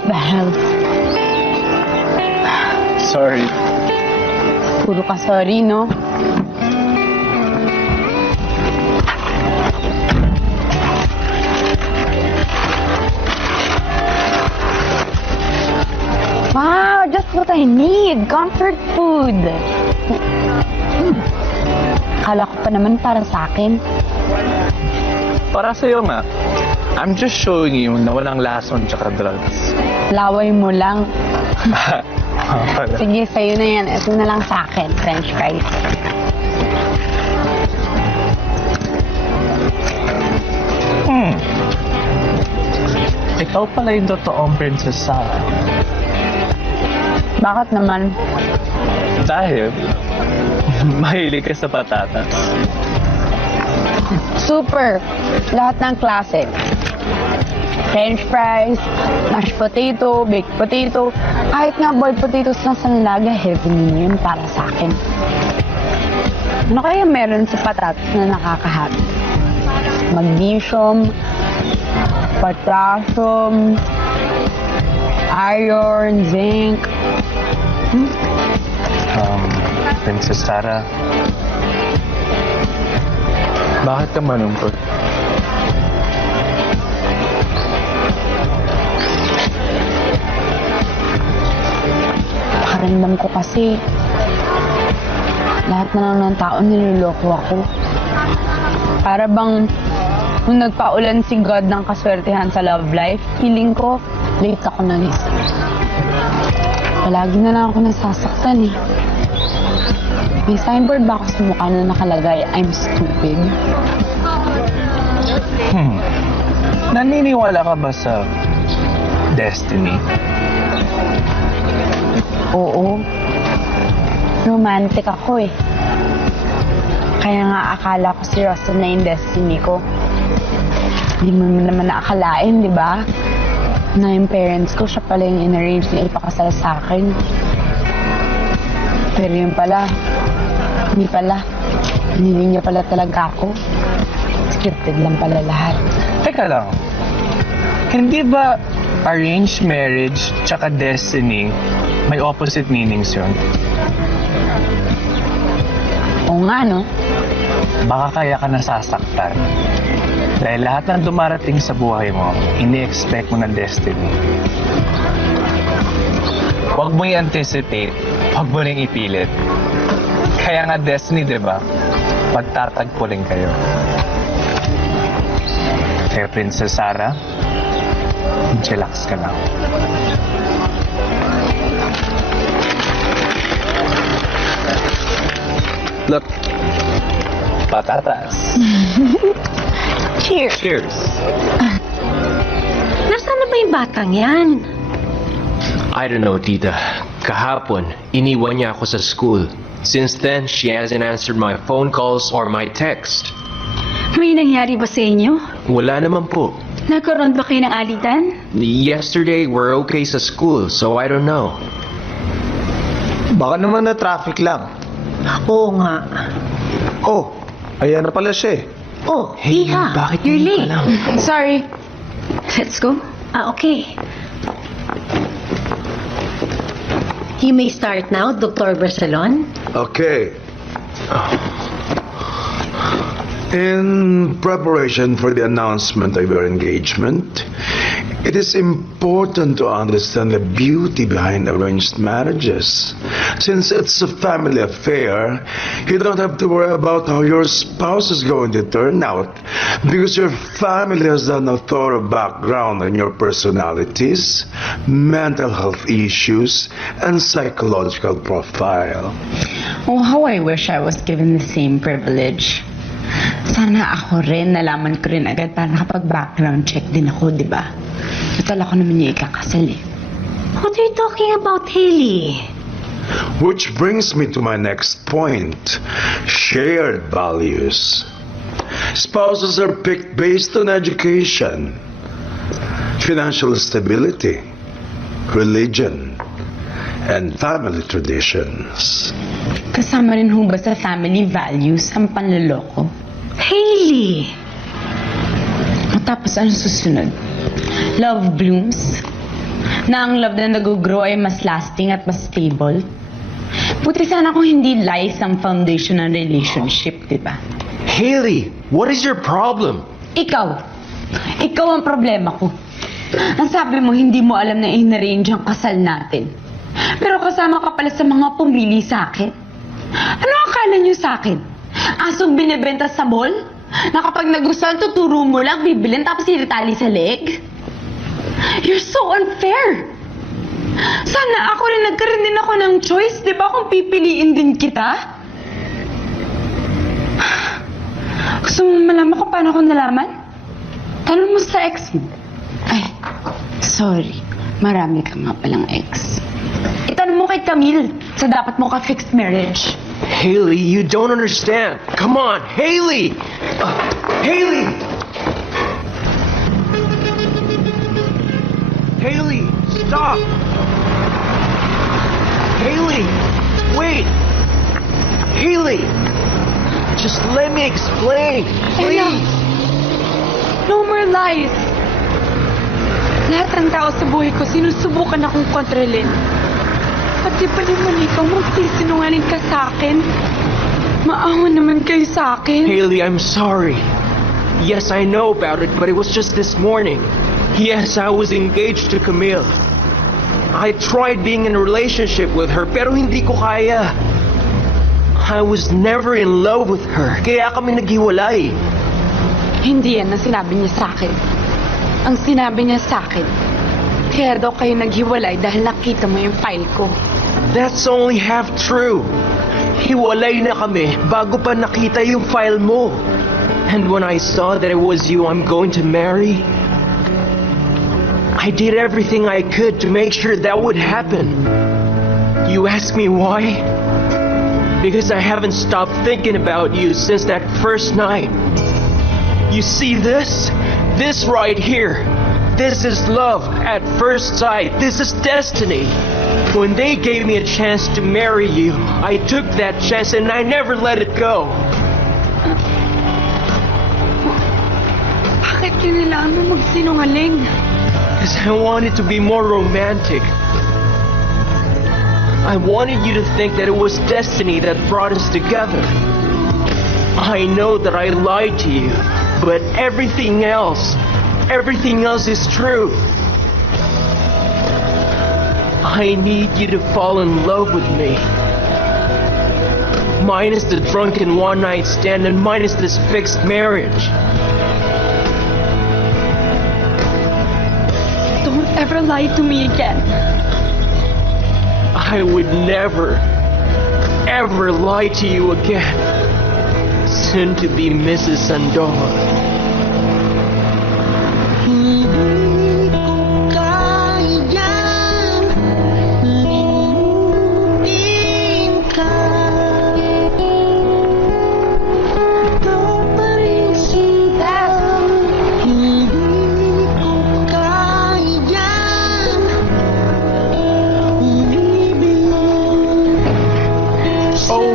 the hell? Sorry. Puro ka sorry, no? Wow, just what I need. Comfort food. Akala ko pa naman para sa akin. Para sa'yo nga. I'm just showing you na walang lason tsaka drugs. Laway mo lang. Sige, sa'yo na yan. Ito na lang sa akin. French fries. Ikaw pala yung totoong Princess Sarah. Bakit naman? Dahil mahilig ka sa patatas. Super. Lahat ng classic. French fries, mashed potato, baked potato, kahit nga boiled potatoes na sanlaga, heavenly yun para sa akin. Ano kaya meron sa patatas na nakakahappy? Magnesium, potassium, iron, zinc. Princess Sarah, bakit ka malungkot? Pakiramdam ko kasi lahat na lang ng tao niloloko ako. Para bang nung nagpaulan si God ng kaswertehan sa love life, feeling ko late ako na list. Palagi na lang ako nasasaktan eh. May signboard ba ako sa mukha na nakalagay, I'm stupid? Naniniwala ka ba sa destiny? Oo. Romantic ako eh. Kaya nga akala ko si Russell na yung destiny ko. Hindi mo naman naakalain, di ba? Na yung parents ko, siya pala yung in-arrange na ipakasal sa akin. Pero yun pala, hindi pala. Hindi niya pala talaga ako. Scripted lang pala lahat. Teka lang. Hindi ba arranged marriage tsaka destiny may opposite meanings yun? Oo nga, no? Baka kaya ka nasasaktan. Dahil lahat ng dumarating sa buhay mo, ini-expect mo na destiny. Huwag mo i-anticipate, huwag mo rin ipilit. Kaya nga destiny, di ba? Magtatagpo rin kayo. Kaya Princess Sarah, chillax ka lang. Look, patatas. Cheers. Cheers. Nasaan na ba yung batang yan? I don't know, tita. Kahapon, iniwan niya ako sa school. Since then, she hasn't answered my phone calls or my text. May nangyari ba sa inyo? Wala naman po. Nagkaroon ba kayo ng alitan? Yesterday, we're okay sa school, so I don't know. Baka naman na traffic lang. Oo nga. Oh, ayan na pala siya eh. Oh, Iha, bakit you're hindi late. ka lang? Sorry. Let's go. Okay. You may start now, Dr. Barcelon. Okay. In preparation for the announcement of your engagement, it is important to understand the beauty behind arranged marriages. Since it's a family affair, you don't have to worry about how your spouse is going to turn out because your family has done a thorough background on your personalities, mental health issues, and psychological profile. Oh, how I wish I was given the same privilege. Sana ako rin, nalaman ko rin agad para nakapag-background check din ako, di ba? Total ako naman yung ikakasal eh. What are you talking about, Haley? Which brings me to my next point, shared values. Spouses are picked based on education, financial stability, religion, and family traditions. Kasama rin ho ba sa family values ang panloloko? Haley! Tapos ano susunod? Love blooms? Na ang love na nag-grow ay mas lasting at mas stable. Buti sana kung hindi lies ang foundation ng relationship, di ba? Hailey, what is your problem? Ikaw ang problema ko. Ang sabi mo, hindi mo alam na in-arrange ang kasal natin. Pero kasama ka pala sa mga pumili sa akin. Ano akala niyo sa akin? Asong binibenta sa mall? Na kapag nagustuhan, tuturo mo lang, bibilin tapos iritali sa leg? You're so unfair! Sana ako rin nagkaroon din ako ng choice, di ba, kung pipiliin din kita? Gusto mo malaman kung paano ko nalaman? Tanong mo sa ex mo. Ay, sorry. Marami ka nga palang ex. Itanong mo kay Camille sa dapat mo ka-fixed marriage. Hailey, you don't understand. Come on, Hailey! Hailey! Hailey, stop! Hailey, wait! Hailey! Just let me explain, please! No more lies! Lahat ng tao sa buhay ko, sinusubukan akong kontrolin. Pati pa naman ikaw, magsisinungaling ka sa akin. Maawa naman kayo sa akin. Hailey, I'm sorry. Yes, I know about it, but it was just this morning. Yes, I was engaged to Camille. I tried being in a relationship with her, pero hindi ko kaya. I was never in love with her, kaya kami naghiwalay. Hindi yan ang sinabi niya sa akin. Ang sinabi niya sa akin, kaya daw kayo naghiwalay dahil nakita mo yung file ko. That's only half true. Hiwalay na kami bago pa nakita yung file mo. And when I saw that it was you I'm going to marry, I did everything I could to make sure that would happen. You ask me why? Because I haven't stopped thinking about you since that first night. You see this? This right here. This is love at first sight. This is destiny. When they gave me a chance to marry you, I took that chance and I never let it go. Bakit kailangan mo magsinungaling? Because I wanted to be more romantic. I wanted you to think that it was destiny that brought us together. I know that I lied to you, but everything else is true. I need you to fall in love with me. Minus the drunken one-night stand and minus this fixed marriage. Don't ever lie to me again. I would never, ever lie to you again. Soon to be Mrs. Sandoval.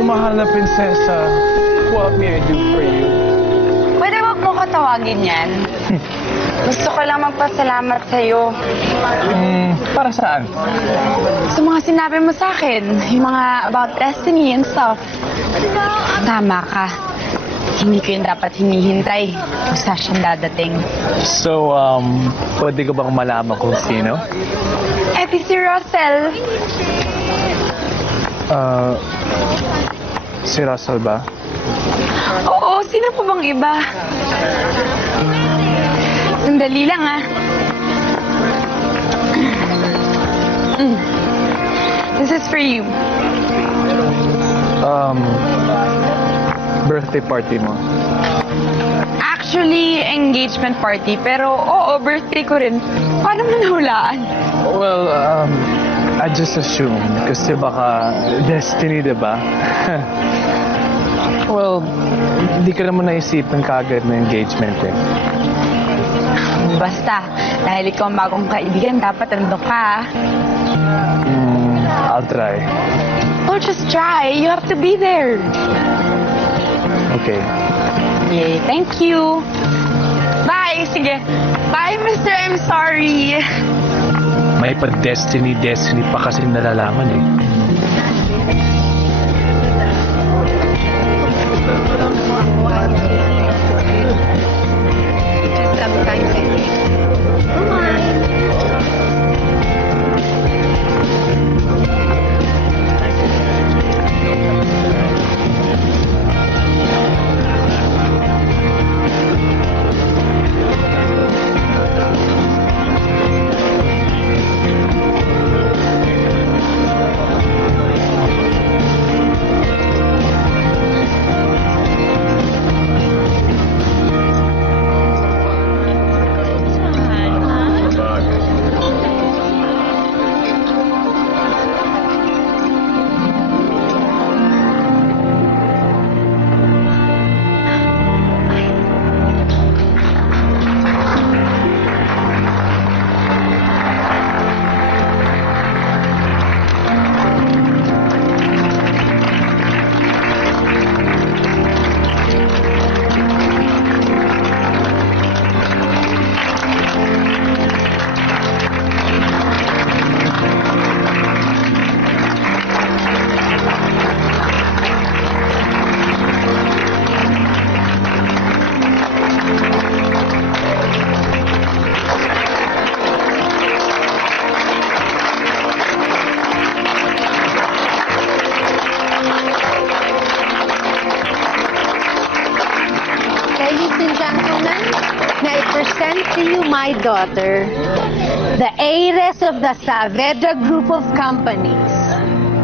Mahal na prinsesa, what may I do for you? Pwede wag mo katawagin yan. Gusto ko lang magpasalamat sa'yo. Para saan? Sa mga sinabi mo sa akin, yung mga about destiny and stuff. Tama ka. Hindi ko yun dapat hinihintay. Basta siyang dadating. So, pwede ko bang malaman kung sino? Epi si Russell. Si Russell ba? Oo, sino po bang iba? Sandali lang This is for you. Birthday party mo? Actually, engagement party. Pero oo, birthday ko rin. Paano mo nahulaan? Well, I just assumed. Kasi baka destiny, diba? Well, hindi ka naman naisipan kagad na engagement eh. Basta, dahil ikaw ang bagong kaibigan, dapat nandun ka. I'll try. Oh, just try. You have to be there. Okay. Yay, thank you. Bye, sige. Bye, Mr. I'm sorry. May pag-destiny pa kasi nalalaman eh. My daughter, the heiress of the Saavedra Group of Companies,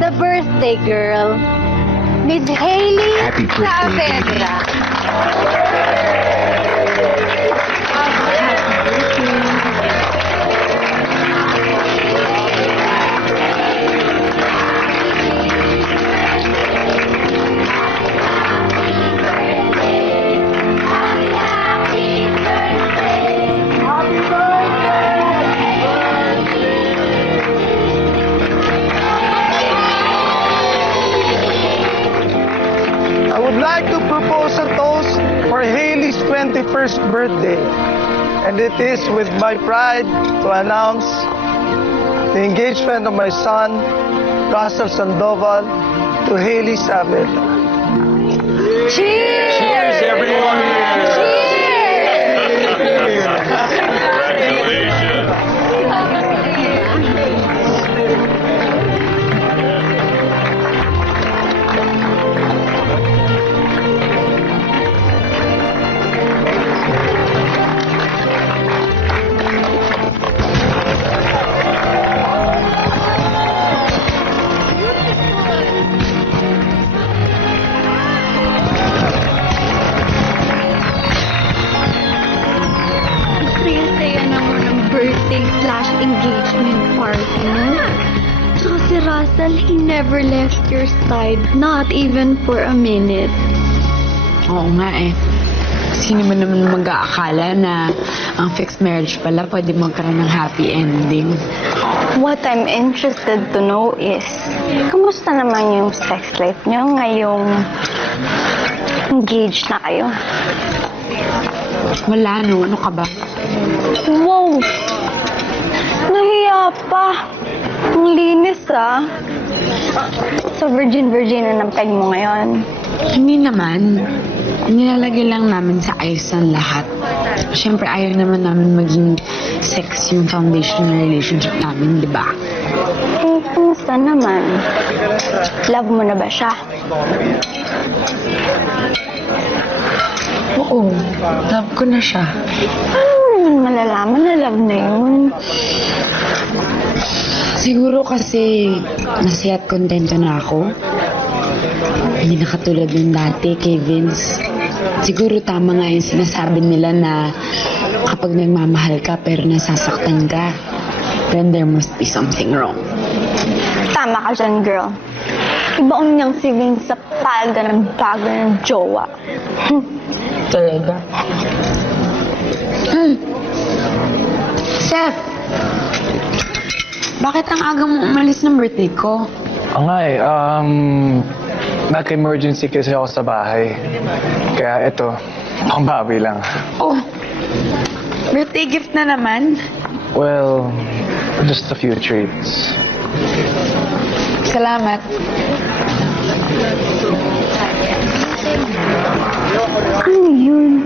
the birthday girl, Miss Hailey Saavedra. A toast for Hailey's 21st birthday. And it is with my pride to announce the engagement of my son, Russell Sandoval, to Hailey Saavedra. Cheers! Cheers, everyone! Cheers! Birthday/engagement party. So si Russell, he never left your side, not even for a minute. Oo nga eh. Sino man naman mag-aakala na ang fixed marriage pala pwede magkaroon ng happy ending. What I'm interested to know is, kamusta naman yung sex life nyo ngayong engaged na kayo? Wala no, ano ka ba? Wow! Nahiya pa. Ang linis ah. So virgin na ng peg mo ngayon? Hindi naman. Nilalagay lang namin sa ayos ang lahat. Siyempre ayaw naman namin maging sex yung foundation ng relationship namin, di ba? Eh, kumusta naman? Love mo na ba siya? Oo, love ko na siya. Paano naman malalaman na love na yun? Siguro kasi masaya at kontento na ako. Hindi na katulad ng dati kay Vince. Siguro tama nga yung sinasabi nila na kapag nagmamahal ka pero nasasaktan ka, then there must be something wrong. Tama ka dyan, girl. Iba niyang si Vince sa palda ng bago ng jowa. Talaga? Seth! Bakit ang aga mo umalis ng birthday ko? Nag-emergency kasi ako sa bahay. Kaya ito, pangbawi lang. Oh, birthday gift na naman? Well, Just a few treats. Salamat. Ano yun?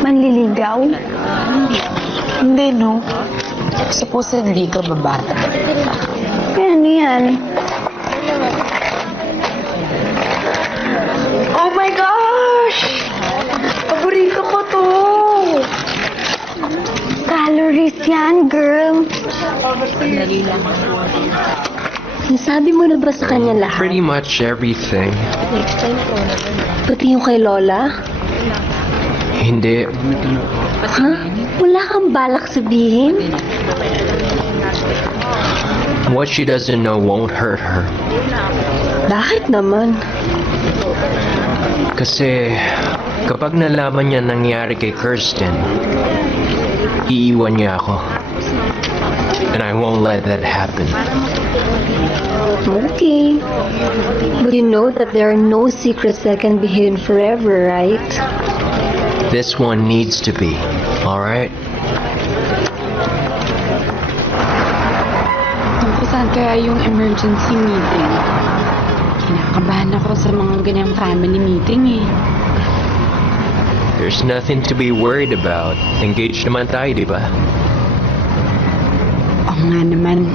Manliligaw? Hindi, no? Supposedly, kababata. Ano yan? Oh my gosh! Paborito ko to! Calories yan, girl. Nasabi mo na ba sa kanya lahat? Pretty much everything. Pati yung kay Lola? Hindi. Ha? Wala kang balak sabihin? What she doesn't know won't hurt her. Bakit naman? Kasi kapag nalaman niya nangyari kay Kirsten, iiwan niya ako. And I won't let that happen. Okay. But you know that there are no secrets that can be hidden forever, right? This one needs to be, alright? Tungkol saan kaya yung emergency meeting? Kinakabahan ako sa mga ganyang family meeting eh. There's nothing to be worried about. Engaged naman tayo, di ba? Oo nga naman.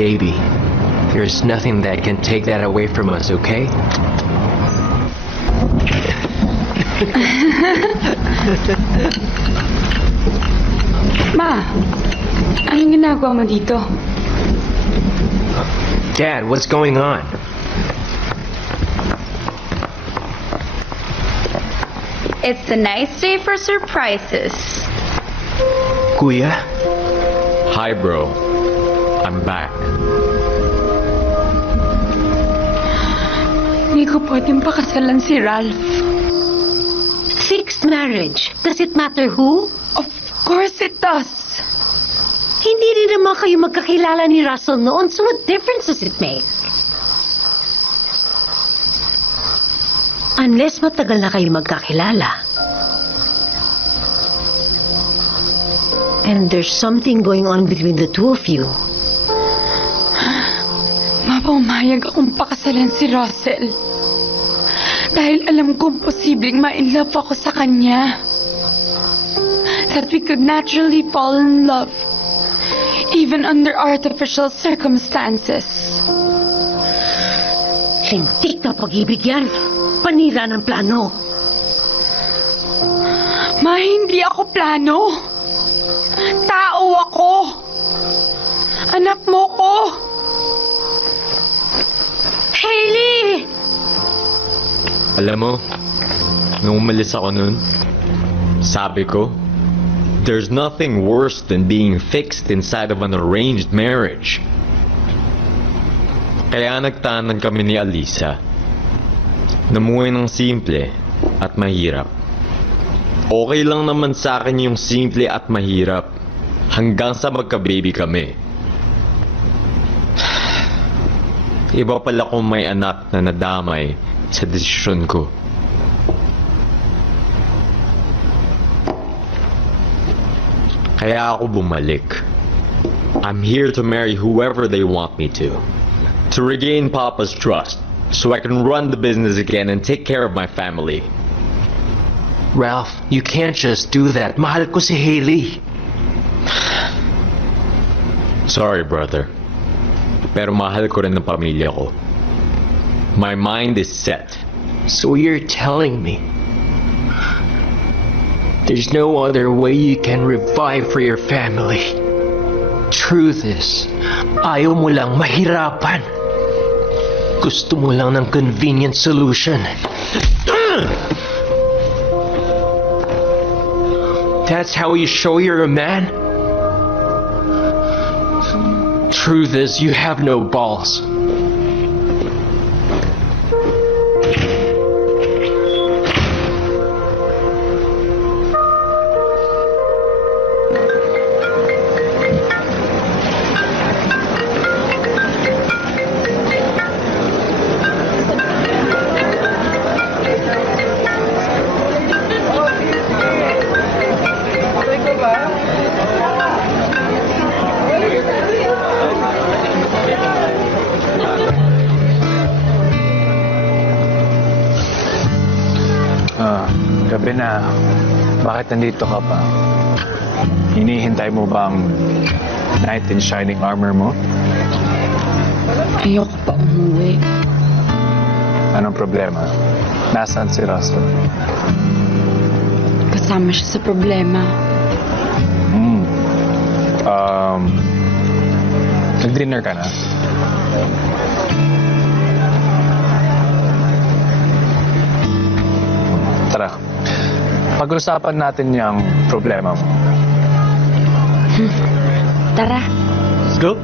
Baby, there's nothing that can take that away from us, okay? Ma, anong ginagawa mo dito? Dad, what's going on? It's a nice day for surprises. Kuya? Hi, bro. I'm back. Hindi ko pwedeng pakasalan si Ralph. Fixed marriage. Does it matter who? Of course it does. Hindi rin naman kayo magkakilala ni Russell noon, so what difference does it make? Unless matagal na kayo magkakilala. And there's something going on between the two of you. Mapumayag akong pakasalan si Russell. Dahil alam kong posibleng ma-inlove ako sa kanya. That we could naturally fall in love. Even under artificial circumstances. Lintik na pag-ibig yan. Panira ng plano. Ma, hindi ako plano. Tao ako. Anak mo ko. Hailey! Alam mo, nung umalis ako nun, sabi ko, there's nothing worse than being fixed inside of an arranged marriage. Kaya nagtanan kami ni Alisa. Namuhay ng simple at mahirap. Okay lang naman sa akin yung simple at mahirap hanggang sa magka-baby kami. Iba pala kung may anak na nadamay sa desisyon ko. Kaya ako bumalik. I'm here to marry whoever they want me to regain Papa's trust, so I can run the business again and take care of my family. Ralph, you can't just do that. Mahal ko si Hailey. Sorry, brother. Pero mahal ko rin ang pamilya ko. My mind is set. So you're telling me there's no other way you can revive for your family? Truth is, ayaw mo lang mahirapan. Gusto mo lang ng convenient solution. That's how you show you're a man? Truth is, you have no balls. Ana, bakit nandito ka pa? Hinihintay mo ba ang knight in shining armor mo? Ayoko pa umuwi. Anong problema? Nasaan si Russell? Kasama siya sa problema. Nag-dinner ka na? Tara, pag-usapan natin yung problema mo. Tara. Let's go.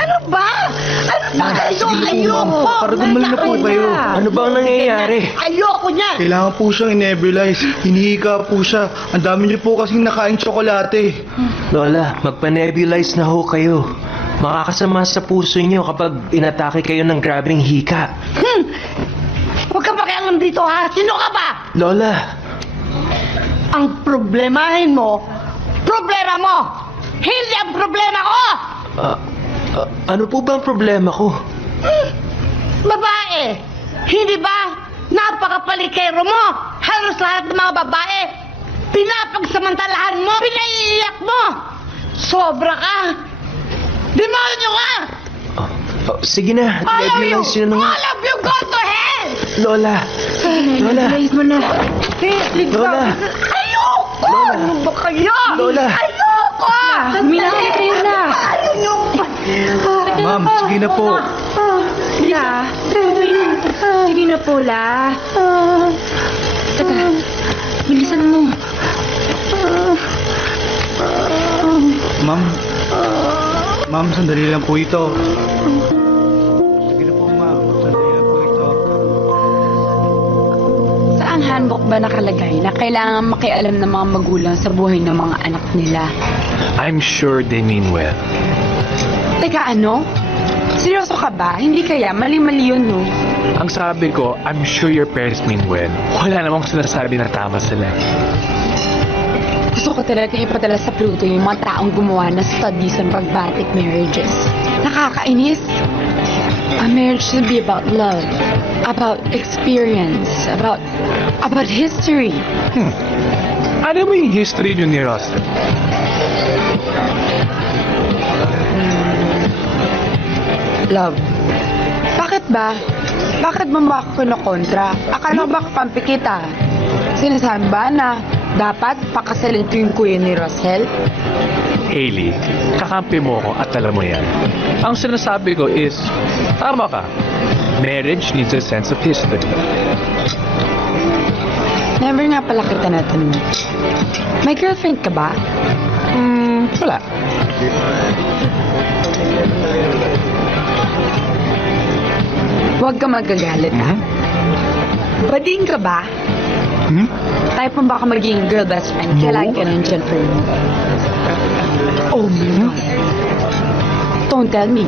Ano ba? Ano ba kayo? Ayoko! Para gumaling na po kayo. Ano ba ang nangyayari? Ayoko niyan! Kailangan po siyang in-nebulize. Hinihika po siya. Ang dami niyo po kasing nakain tsokolate. Lola, magpa-nebulize na ho kayo. Makakasama sa puso niyo kapag inatake kayo ng grabing hika. Huwag ka pakialam dito ha! Sino ka ba? Lola! Ang problemahin mo, problema mo! Hindi ang problema ko! Ano po ba ang problema ko? Babae! Hindi ba napakapalikero mo? Halos lahat ng mga babae pinapagsamantalahan mo, pinaiiyak mo! Sobra ka! Demonyo ka! Sige na, nebulize nyo na nga. All of you go to hell! Lola! Lola! Nebulize mo na. Lola! Ayoko! Ano ba kayo? Lola! Ayoko! Minakit kayo na. Ayaw nyo pa! Ma'am, sige na po. La. Sige na po, La. Teka. Bilisan mo. Ma'am. Ma'am, sandali lang po ito. Sige na po, ma'am. Sandali lang po ito. Saan handbook ba nakalagay na kailangan makialam ng mga magulang sa buhay ng mga anak nila? I'm sure they mean well. Teka, ano? Seryoso ka ba? Hindi kaya? Mali-mali yun, no? Ang sabi ko, I'm sure your parents mean well. Wala namang sinasabi na tama sila. Gusto ko talaga ipadala sa Pluto yung mga taong gumawa ng studies on pragmatic marriages. Nakakainis. A marriage should be about love, about experience, about history. Ano mo yung history nyo ni Russell? Love. Bakit ba? Bakit mo ba ako kinukontra? Akala ko ba kapampi kita? Sinasabi ba na dapat pakasalin ko yung kuya ni Russell? Hailey, kakampi mo ko at alam mo yan. Ang sinasabi ko is, tama ka. Marriage needs a sense of history. Never nga pala kita natanong. May girlfriend ka ba? Wala. Huwag ka magagalit, ha? Bading ka ba? Type mo ba ka maging girl best friend? Kailangan ka nandyan for me. Oh my God. Don't tell me.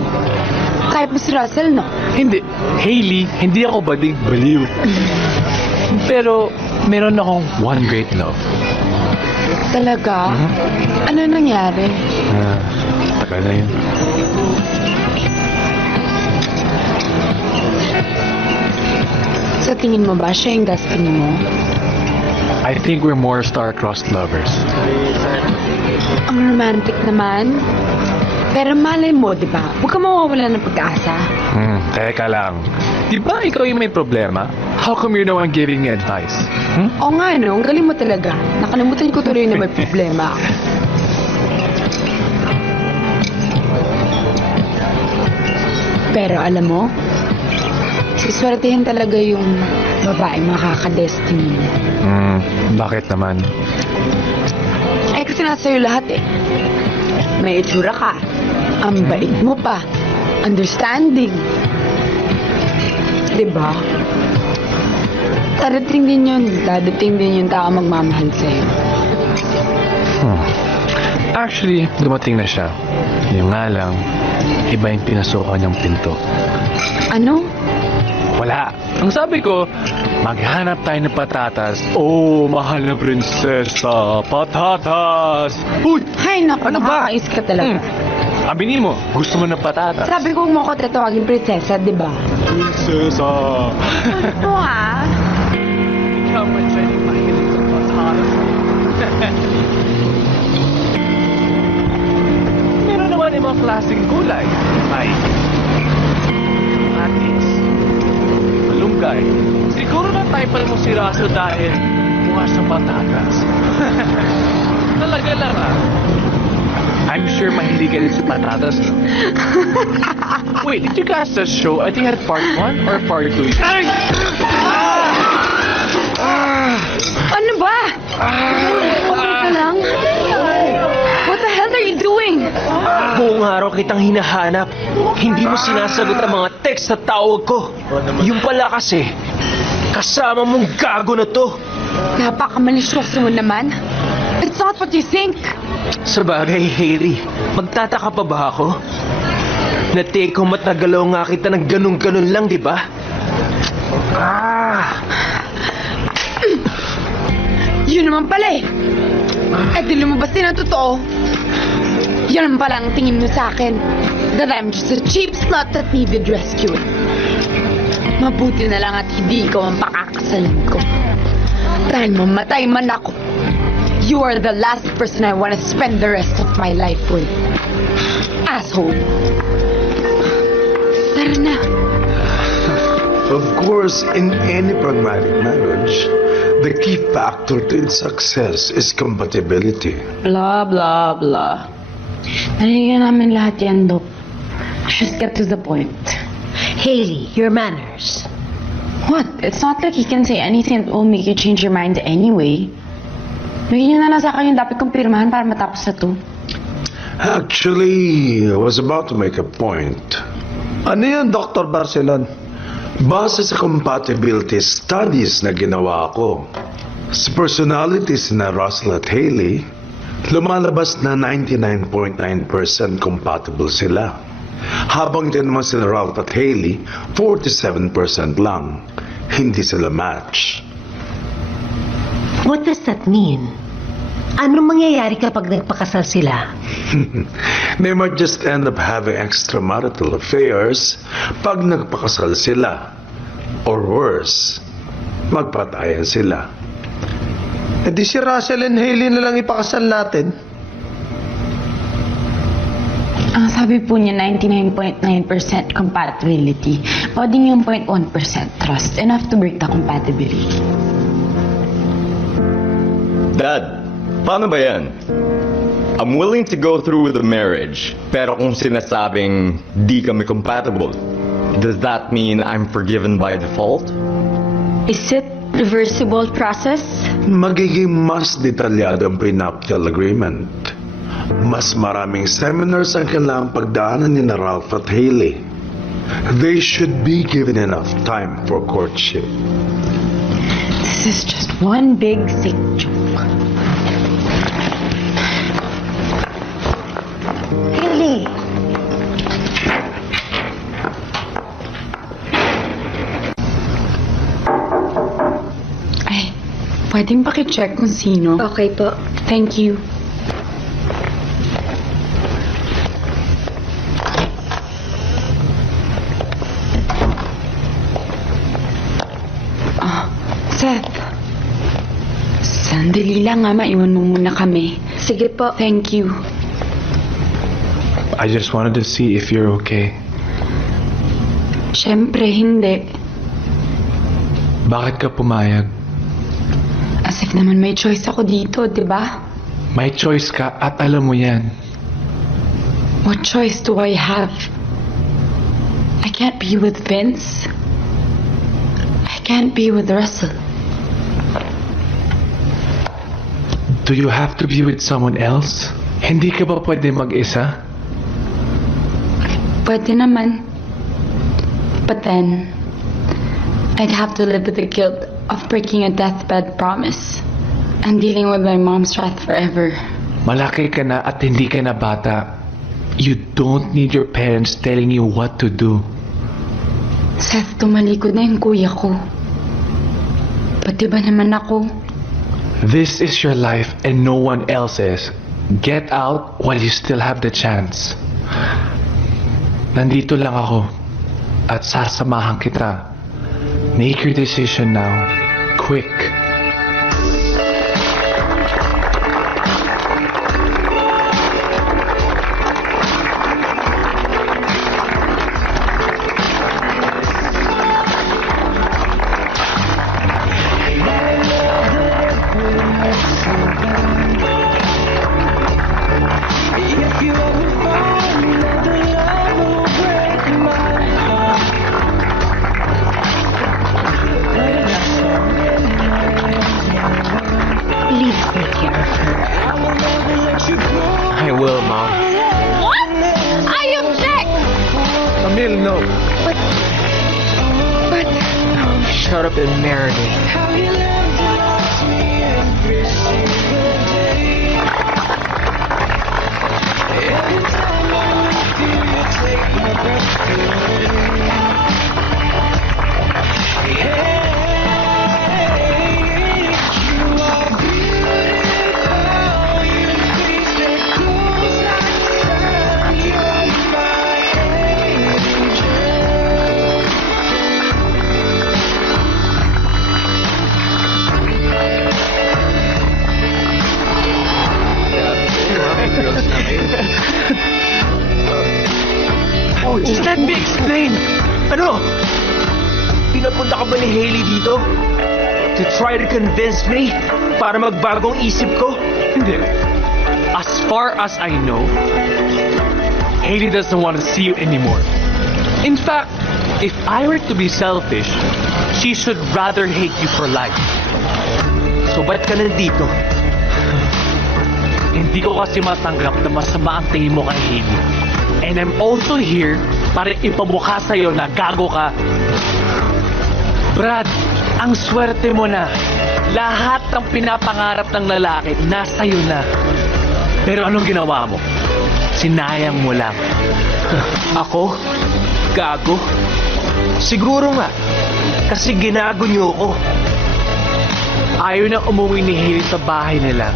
Type mo si Russell, no? Hindi. Hailey, hindi ako bading baliw. Pero, meron akong one great love. Talaga? Ano nangyari? Tagal na yun. Sa tingin mo ba siya yung destiny mo? I think we're more star-crossed lovers. Ang romantic naman. Pero malay mo, di ba? Huwag ka mawawala ng pag-asa. Teka lang. Di ba ikaw yung may problema? How come you're the one giving me advice? Oo nga, no? Ang galing mo talaga. Nakalimutan ko tuloy na may problema. Pero alam mo, siswertehin talaga yung babae makaka-destiny. Bakit naman? Eh, kasi nasa sa'yo lahat eh. May itsura ka. Ang bait mo pa. Understanding. Diba? Dadating din yun. Dadating din yung tao magmamahal sa'yo. Actually, dumating na siya. Yung nga lang, iba yung pinasukan niyang pinto. Ano? Wala. Ang sabi ko, maghanap tayo ng patatas. Oh, mahal na prinsesa, patatas! Uy! Hay, naku, Ano ba? nakakais ka talaga. Aminin mo, gusto mo ng patatas. Sabi ko mo ko tatawagin prinsesa, di ba? Prinsesa. Ano ha? Ikaw man siya yung mahilig sa patatas. Meron naman ibang klaseng gulay. May atis, malunggay. Siguro na type mo si Russell dahil mukha sa patatas. Talaga lang I'm sure mahilig ka rin sa patatas. Wait, did you guys just show? I think I had part 1 or part 2. Ay! Ano ba? Okay ka lang? What the hell are you doing? Buong araw kitang hinahanap. Hindi mo sinasagot ang mga text na tawag ko. Yung pala kasi, kasama mong gago na to. Napaka-malisyoso mo naman. It's not what you think. Sa bagay, Hailey, magtataka pa ba ako? Na-take home at nagalaw nga kita ng ganun-ganun lang, di ba? Yun naman pala eh. Di lumabas din ang totoo. Yun naman pala ang tingin mo sa akin. That I'm just a cheap slut that needed rescuing. Mabuti na lang at hindi ikaw ang pakakasalan ko. Dahil mamatay man ako, you are the last person I want to spend the rest of my life with. Asshole. Tara na. Of course, in any pragmatic marriage, the key factor to its success is compatibility. Blah, blah, blah. Narinig namin lahat yan, Dok. Just get to the point. Hailey, your manners. What? It's not like he can say anything that will make you change your mind anyway. Bigyan niyo na lang sa akin yung dapat kong pirmahan para matapos na to. Actually, I was about to make a point. Ano yun, Dr. Barcelon? Base sa compatibility studies na ginawa ko, sa personalities na Russell at Hailey, lumalabas na 99.9% compatible sila. Habang din naman sila Ralph at Hailey, 47% lang. Hindi sila match. What does that mean? Anong mangyayari kapag nagpakasal sila? They might just end up having extramarital affairs pag nagpakasal sila. Or worse, magpatayan sila. E di si Russell and Hailey na lang ipakasal natin. Ang sabi po niya, 99.9% compatibility. Pwede yung 0.1% trust. Enough to break the compatibility. Dad, paano ba yan? I'm willing to go through with the marriage, pero kung sinasabing di kami compatible, does that mean I'm forgiven by default? Is it reversible process? Magiging mas detalyado ang prenuptial agreement. Mas maraming seminars ang kailangang pagdaanan ni Ralph at Hailey. They should be given enough time for courtship. This is just one big sick joke. Hailey! Ay, pwedeng pakicheck kung sino. Okay po. Thank you. Seth. Sandali lang nga, maiwan mo muna kami. Sige po. Thank you. I just wanted to see if you're okay. Siyempre, hindi. Bakit ka pumayag? As if naman may choice ako dito, di ba? May choice ka at alam mo yan. What choice do I have? I can't be with Vince. I can't be with Russell. Do you have to be with someone else? Hindi ka ba pwede mag-isa? Pwede naman. But then, I'd have to live with the guilt of breaking a deathbed promise and dealing with my mom's wrath forever. Malaki ka na at hindi ka na bata. You don't need your parents telling you what to do. Seth, tumalikod na yung kuya ko. Pati ba naman ako? This is your life and no one else's. Get out while you still have the chance. Nandito lang ako at sasamahan kita. Make your decision now. Quick. I will, Mom. What? I object! Camille, no. Shut up and marry me. Oh, just let me explain. Ano? Pinapunta ka ba ni Hailey dito? To try to convince me? Para magbagong isip ko? Hindi. As far as I know, Hailey doesn't want to see you anymore. In fact, if I were to be selfish, she should rather hate you for life. So ba't ka nandito? Hindi ko kasi matanggap na masama ang tingin mo kay Hailey. And I'm also here para ipamukha sa'yo na gago ka. Brad, ang swerte mo na. Lahat ng pinapangarap ng lalaki, nasa iyo na. Pero anong ginawa mo? Sinayang mo lang. Ako? Gago? Siguro nga. Kasi ginago niyo ako. Ayaw na umuwi ni Hailey sa bahay nila.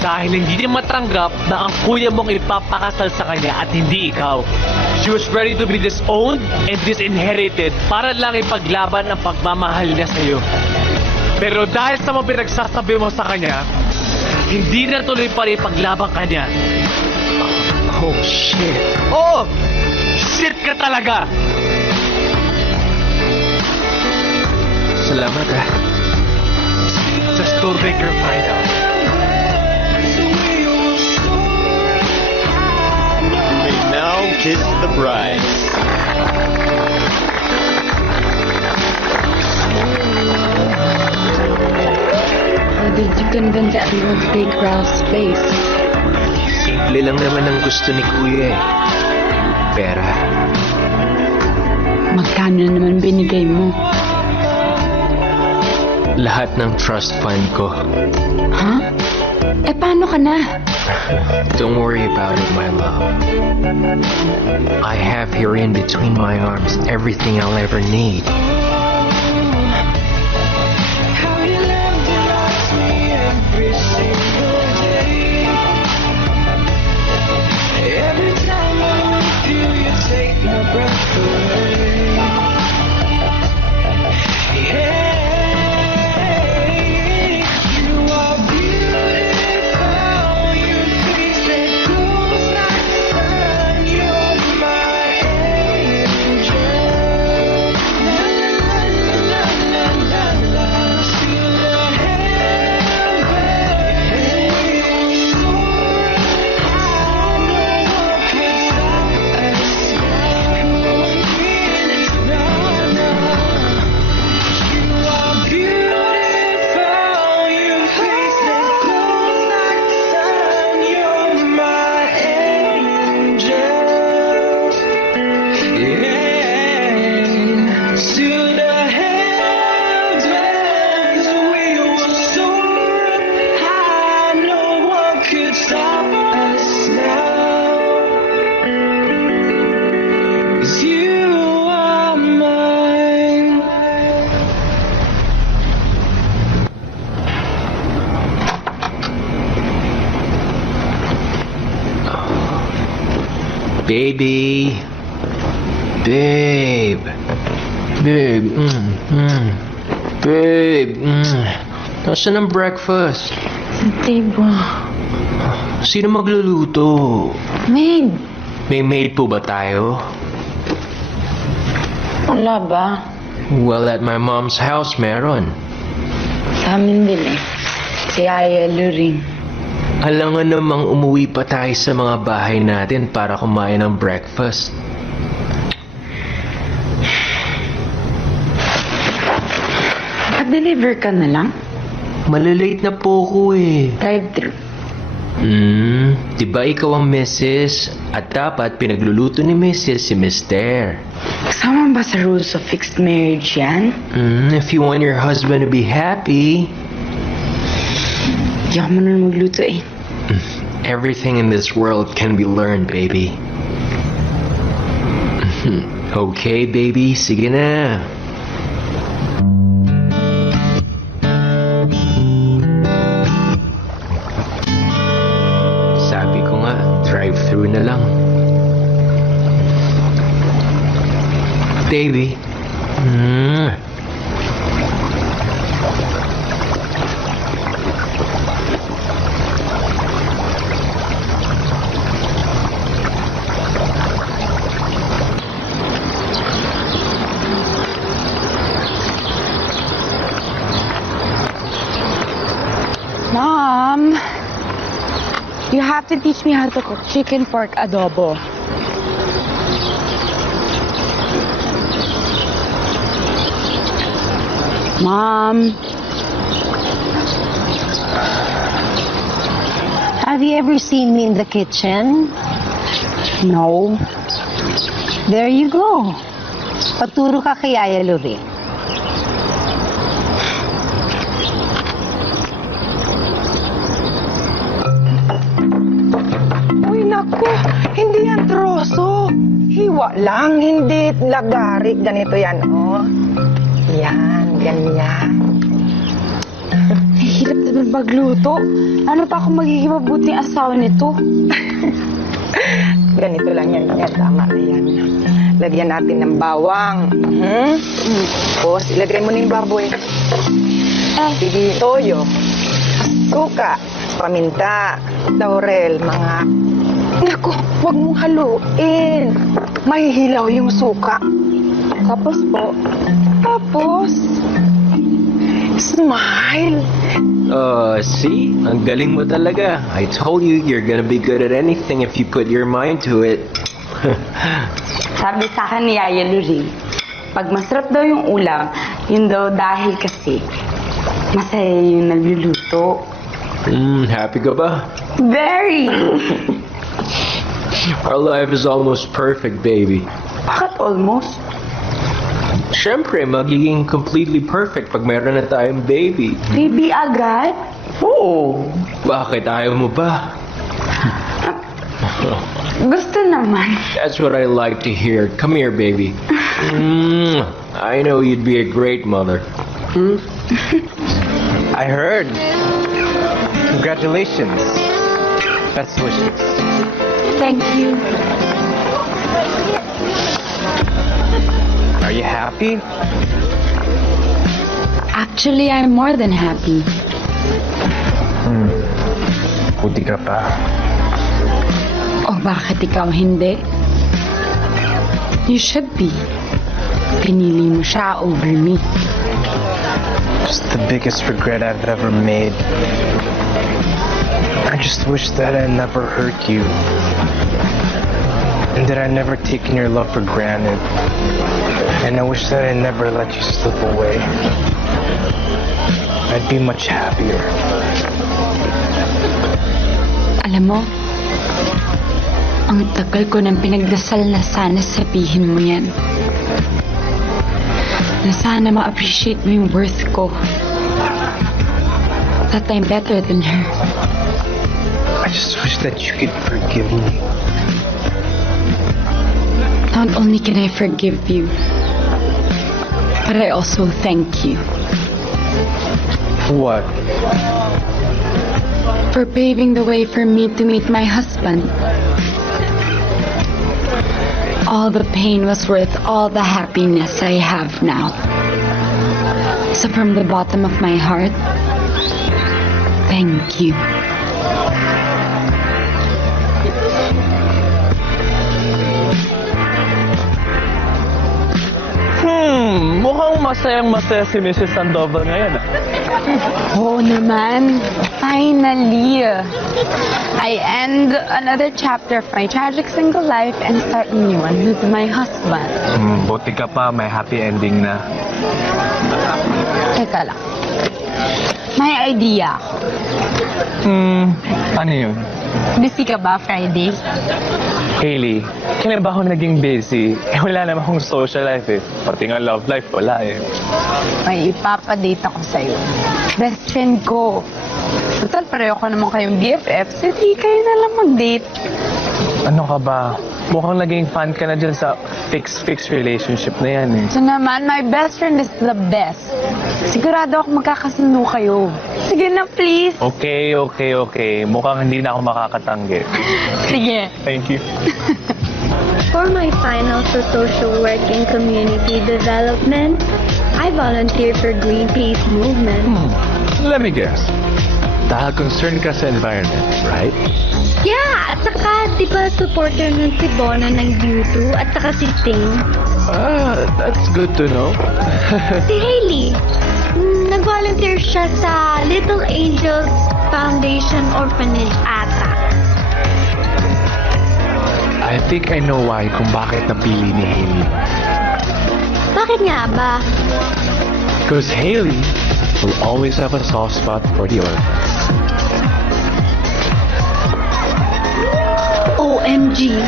Dahil hindi niya matanggap na ang kuya mong ipapakasal sa kanya at hindi ikaw. She was ready to be disowned and disinherited para lang ipaglaban ang pagmamahal niya sa'yo. Pero dahil sa mga pinagsasabi mo sa kanya, hindi na tuloy pa rin ipaglaban kanya. Oh, shit. Oh! Shit ka talaga! Salamat, ah. Just don't make her find out. Now kiss the bride. How did you convince everyone to take Ralph's place? Simple lang naman ang gusto ni Kuya eh. Pera. Magkano na naman binigay mo? Lahat ng trust fund ko. Huh? Eh, paano ka na? Don't worry about it, my love. I have here in between my arms everything I'll ever need. Every time I'm with you, you take my breath away. Hey, you are beautiful. You face that glows like the sun. You're my angel. Baby. Babe. Babe. Babe. Nasaan ang breakfast? Sa table. Sino magluluto? Maid. May maid po ba tayo? Wala ba? Well, at my mom's house, meron. Sa amin din eh. Si Aya Luring. Alangan namang umuwi pa tayo sa mga bahay natin para kumain ng breakfast. Deliver ka na lang? Malalate na po ko eh. Drive-thru. Diba ikaw ang Mrs. At dapat pinagluluto ni Mrs. si Mr. Kasama ba sa rules of fixed marriage yan? If you want your husband to be happy. Di ako marunong magluto eh. Everything in this world can be learned, baby. Okay, baby. Sige na. Sabi ko nga, drive-thru na lang. Baby. Mom, you have to teach me how to cook chicken pork adobo. Mom. Have you ever seen me in the kitchen? No. There you go. Paturo ka kay Aya Luring. Uy, naku, hindi yan troso. Hiwa lang, hindi lagari. Ganito yan, oh. Yan, ganyan. Hirap na magluto. Ano pa ako magiging mabuting asawa nito? Ganito lang yan. Yan, tama na yan. Lagyan natin ng bawang. Tapos, ilagay mo na yung baboy. Sige, toyo, suka, paminta, laurel, mga... Naku, huwag mong haluin. Mahihilaw yung suka. Tapos smile. See? Ang galing mo talaga. I told you you're gonna be good at anything if you put your mind to it. Sabi sa akin ni Yaya Luring, pag masarap daw yung ulam, yun daw dahil kasi masaya yung nagluluto. Happy ka ba? Very! Our life is almost perfect, baby. Bakit almost? Siyempre, magiging completely perfect pag meron na tayong baby. Baby agad? Oo. Bakit? Ayaw mo ba? Gusto naman. That's what I like to hear. Come here, baby. I know you'd be a great mother. I heard. Congratulations. Best wishes. Thank you. Are you happy? Actually, I'm more than happy. Buti ka pa. O bakit ikaw hindi? You should be. Pinili mo siya over me. Just the biggest regret I've ever made. I just wish that I never hurt you. And that I never taken your love for granted. And I wish that I never let you slip away. I'd be much happier. Alam mo, ang tagal ko nang pinagdasal na sana sabihin mo yan. Na sana ma-appreciate mo yung worth ko. That I'm better than her. I just wish that you could forgive me. Not only can I forgive you, but I also thank you. What? For paving the way for me to meet my husband. all the pain was worth all the happiness I have now. So from the bottom of my heart, thank you. Mukhang masayang-masaya si Mrs. Sandoval ngayon. Oo naman. Finally. I end another chapter of my tragic single life and start a new one with my husband. Buti ka pa, may happy ending na. Teka lang. May idea ako. Ano yun? Busy ka ba Friday? Hailey, kailan ba ako naging busy? Wala naman akong social life eh. Pati nga love life, wala eh. May ipapadate ako sa'yo. Best friend ko. Total, pareho ko naman kayong BFF. Sige, kayo na lang mag-date. Ano ka ba? Mukhang naging fan ka na dyan sa fix relationship na yan eh. So naman, my best friend is the best. Sigurado ako magkakasundo kayo. Sige na, please. Okay. Mukhang hindi na ako makakatanggi. Sige. Thank you. For my finals for social work and community development, I volunteer for Greenpeace movement. Let me guess. Dahil concerned ka sa environment, right? Yeah! At saka, di ba supporter nun si Bona ng U2 at saka si Ting? That's good to know. Si Hailey, nag-volunteer siya sa Little Angels Foundation Orphanage ata. I think I know why kung bakit napili ni Hailey. Bakit nga ba? Because Hailey will always have a soft spot for the orphans. OMG!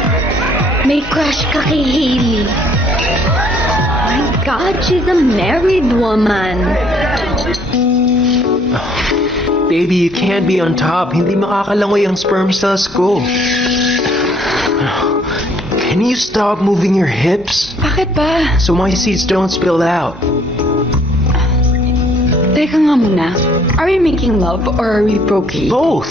May crush ka kay Hailey. My God, she's a married woman. Baby, you can't be on top. Hindi makakalangoy ang sperm cells ko. Can you stop moving your hips? Bakit ba? So my seeds don't spill out. Teka nga muna. Are we making love or are we procreating? Both.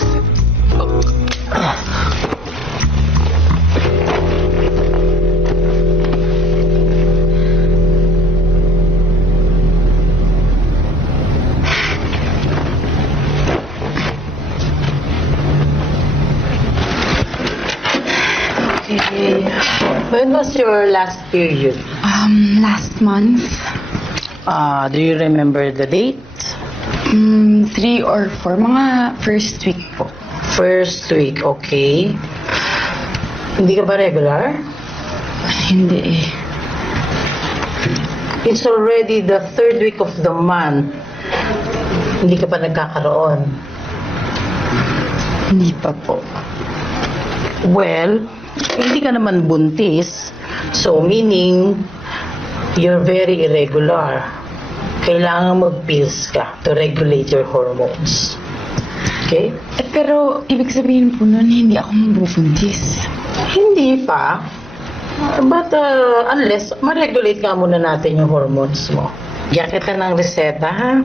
When was your last period? Last month. Do you remember the date? 3 or 4. Mga first week po. First week, okay. Hindi ka ba regular? Hindi eh. It's already the 3rd week of the month. Hindi ka pa nagkakaroon? Hindi pa po. Well, hindi ka naman buntis. So, meaning, you're very irregular. Kailangan mag-pills ka to regulate your hormones. Okay? Pero, ibig sabihin po nun, hindi ako mabubuntis. Hindi pa. But, unless, ma-regulate ka muna natin yung hormones mo. Diyan kita ng reseta, ha?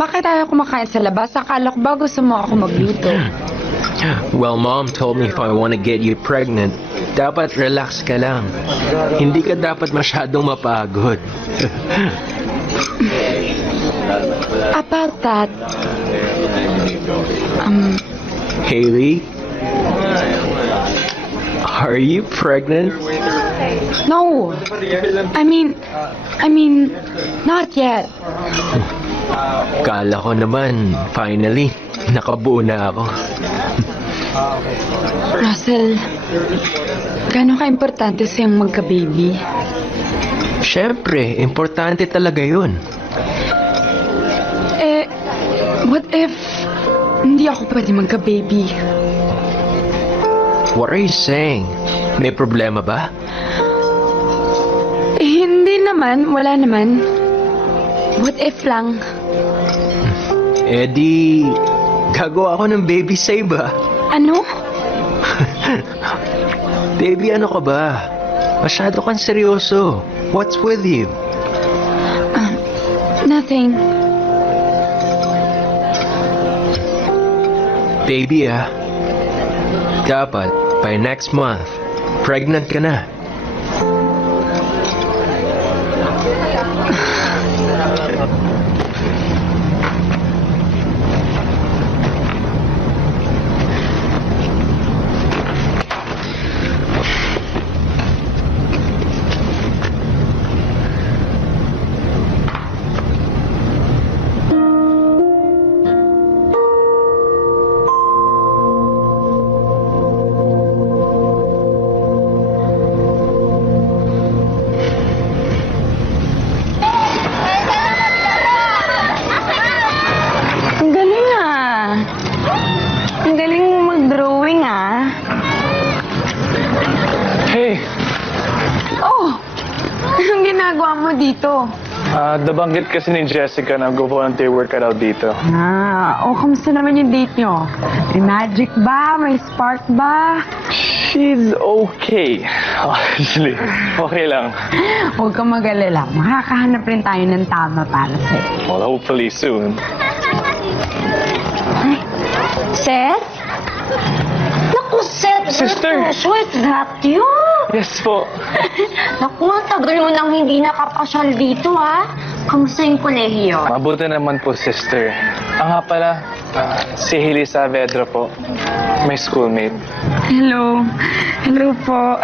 Bakit ayaw kumakain sa labas? Akala ko ba gusto mo ako magluto? Well, Mom told me if I want to get you pregnant, dapat relax ka lang. Hindi ka dapat masyadong mapagod. About that, Hailey, are you pregnant? no. I mean, not yet. Kala ko naman, finally, nakabuo na ako. Russell, gano'n ka-importante sa'yong magka-baby? Siyempre, importante talaga yun. What if hindi ako pwede magka-baby? What are you saying? May problema ba? Hindi naman, wala naman. What if lang? Di, gagawa ako ng baby save ba? Ano? Baby, ano ka ba? Masyado kang seryoso. What's with you? Nothing. Baby, dapat by next month, Pregnant ka na. Nabanggit kasi ni Jessica na go-volunteer work ka daw dito. Kamusta naman yung date nyo? May magic ba? May spark ba? She's okay. Honestly, okay lang. Huwag kang mag-alala. Makakahanap rin tayo ng tama para sa'yo. Well, hopefully soon. Seth? Naku, Seth! Sister! What's that you? Yes po. Naku, ang tagal mo nang hindi nakapasyal dito, ha? Kamusta yung kolehiyo? Mabuti naman po, sister. Nga pala, si Hailey Saavedra po. My schoolmate. Hello. Hello po.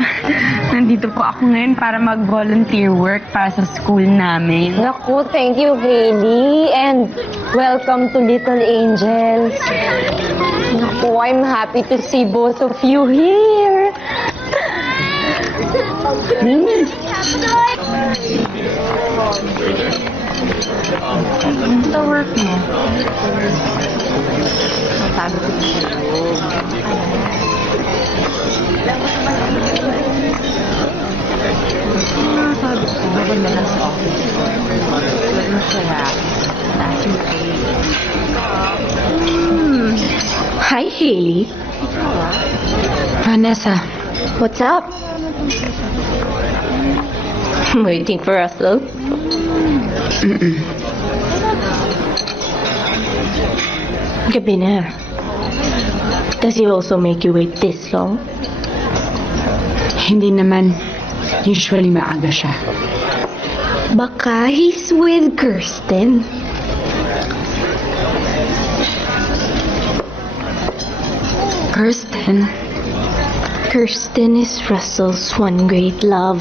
Nandito po ako ngayon para mag-volunteer work para sa school namin. Naku, thank you, Hailey. And welcome to Little Angels. Naku, I'm happy to see both of you here. Sa work mo? Sabi ko babal na lang sa office. Ano siya? Hi, Hailey. Vanessa. What's up? Waiting for Russell? Gabi na. Does he also make you wait this long? Hindi naman. Usually maaga siya. Baka he's with Kirsten. Kirsten? Kirsten is Russell's one great love.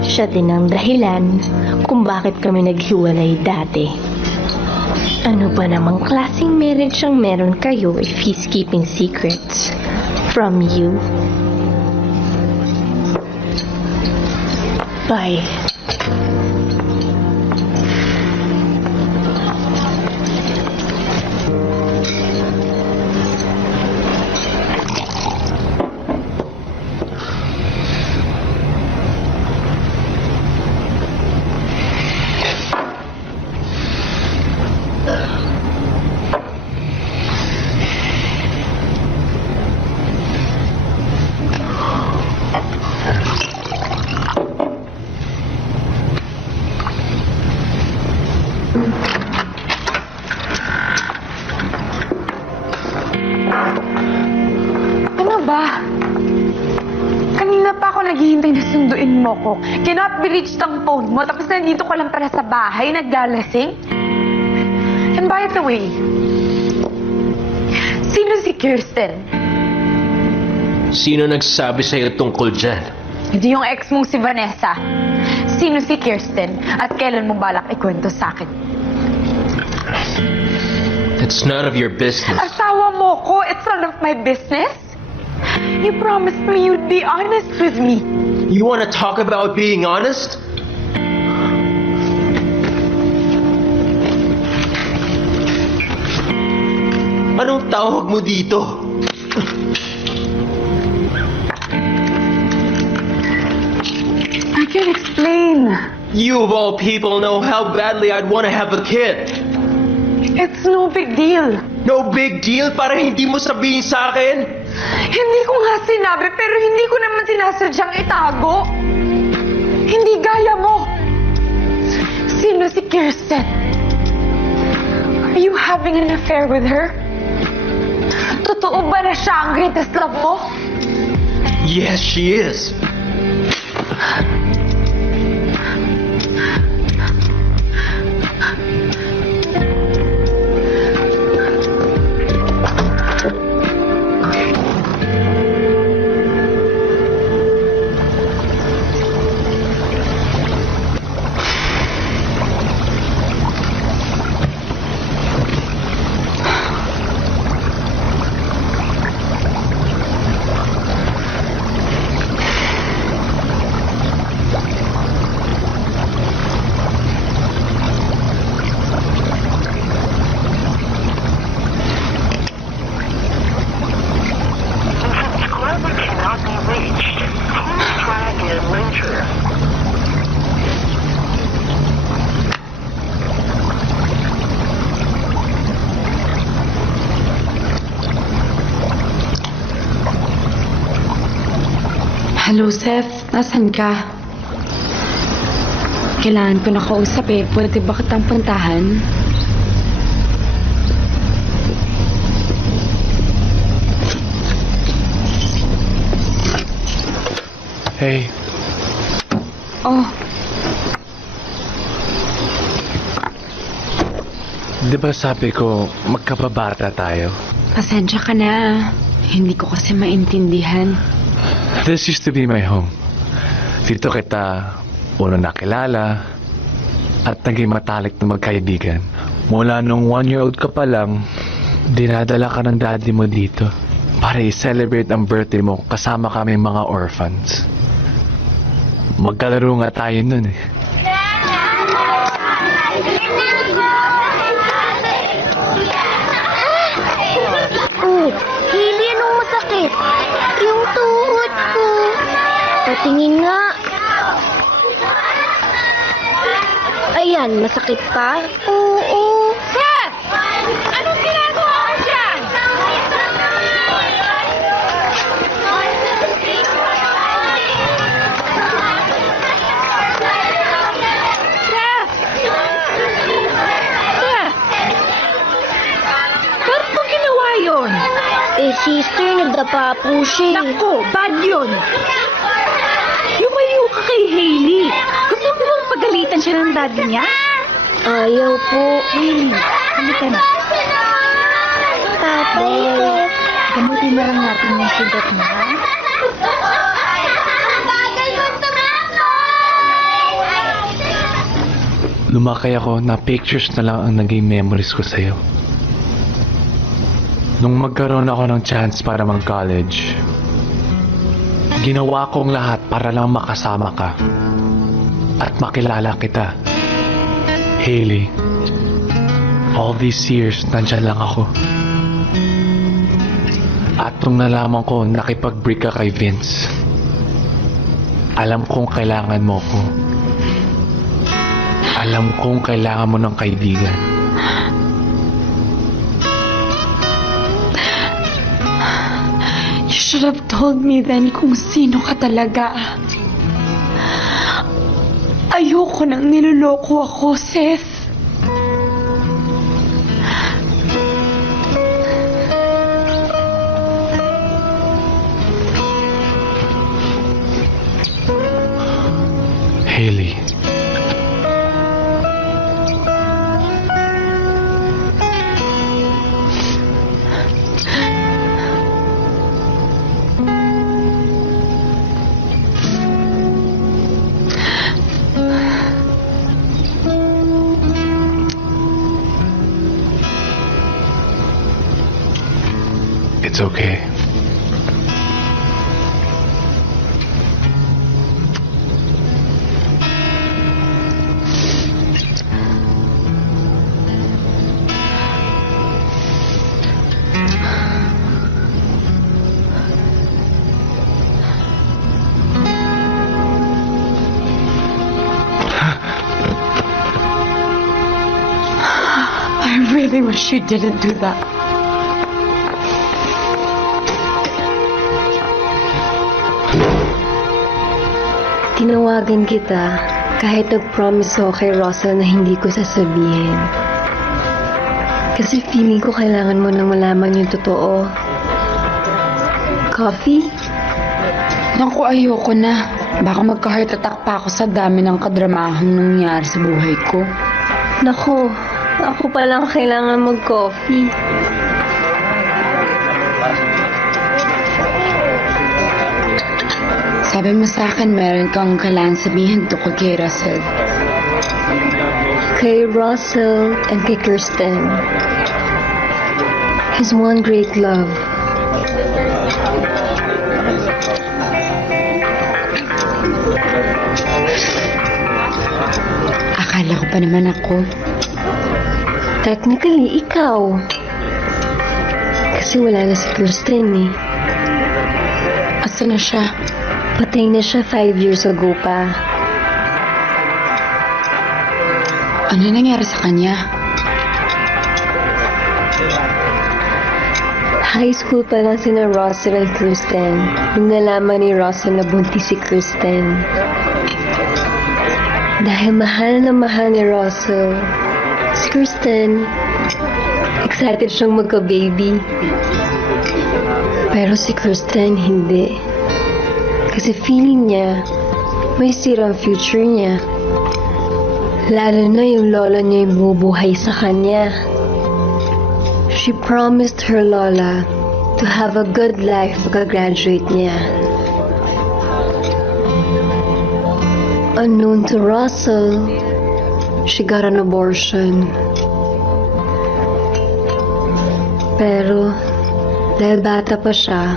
Siya din ang dahilan kung bakit kami naghiwalay dati. Ano ba namang klaseng marriage ang meron kayo if he's keeping secrets from you? Bye. Naghihintay na sunduin mo ko. Cannot be reached ang phone mo, tapos nandito ka lang pala sa bahay, naglalasing. And by the way, sino si Kirsten? Sino nagsabi sa'yo tungkol dyan? Hindi yung ex mong si Vanessa. Sino si Kirsten? At kailan mo balak ikwento sa akin? It's none of your business. Asawa mo ko, it's none of my business? You promised me you'd be honest with me. You want to talk about being honest? Anong tawag mo dito? I can explain. You of all people know how badly I'd want to have a kid. It's no big deal. No big deal para hindi mo sabihin sa akin? Hindi ko nga sinabi, pero hindi ko naman sinasadyang itago. Hindi gaya mo. Sino si Kirsten? Are you having an affair with her? Totoo ba na siya ang greatest love mo? Yes, she is. Hello, Seth. Nasaan ka? Kailangan ko na kausap eh. Pwede ba kitang puntahan? Hey. Oh, Di ba sabi ko, magkababata tayo? pasensya ka na. Hindi ko kasi maintindihan. This used to be my home. Dito kita una nakilala at naging matalik na magkaibigan. Mula nung 1-year-old ka pa lang, dinadala ka ng daddy mo dito para i-celebrate ang birthday mo kasama kami mga orphans. Magkalaro nga tayo nun eh. Oh, Hailey, anong masakit? Yung tuhod ko. Patingin nga. Ayan, masakit pa? Oo. Seth! Anong ginagawa ko dyan? Seth! Seth! Ba't mo ginawa yun? Eh, sister, nagdapa po siya. Naku, bad yun! Lumayo ka kay Hailey. Gusto mo bang pagalitan siya ng daddy niya? Ayaw po. Hailey, halika na. Tatay. Gamutin na lang natin yung sugat mo, ha? Lumakay ako na pictures na lang ang naging memories ko sa'yo. Nung magkaroon ako ng chance para mag-college, ginawa kong lahat para lang makasama ka at makilala kita. Hailey, all these years, nandyan lang ako. At nung nalaman ko nakipag-break ka kay Vince, alam kong kailangan mo ko. Alam kong kailangan mo ng kaibigan. You should have told me then kung sino ka talaga. Ayoko nang niloloko ako, Seth. Hailey. It's okay. I really wish you didn't do that. Tinawagan kita kahit nag-promise ako kay Russell na hindi ko sasabihin. Kasi feeling ko kailangan mo nang malaman yung totoo. Coffee? Naku, ayoko na. Baka magka-heart attack pa ako sa dami ng kadramahang nangyari sa buhay ko. Naku, ako palang kailangan mag-coffee. Sabi mo sa akin, meron kang kailangan sabihin tungkol kay Russell. Kay Russell and kay Kirsten. His one great love. Akala ko pa naman ako. Technically, ikaw. Kasi wala na si Kirsten eh. Asa na siya? Patay na siya 5 years ago pa. Ano nangyari sa kanya? High school pa lang sina Russell at Kirsten nung nalaman ni Russell na buntis si Kirsten. Dahil mahal na mahal ni Russell, si Kirsten, excited siyang magka-baby. Pero si Kirsten hindi. Kasi feeling niya, may sirang future niya. Lalo na yung lola niya yung bubuhay sa kanya. She promised her lola to have a good life pagka-graduate niya. Unknown to Russell, she got an abortion. Pero, dahil bata pa siya,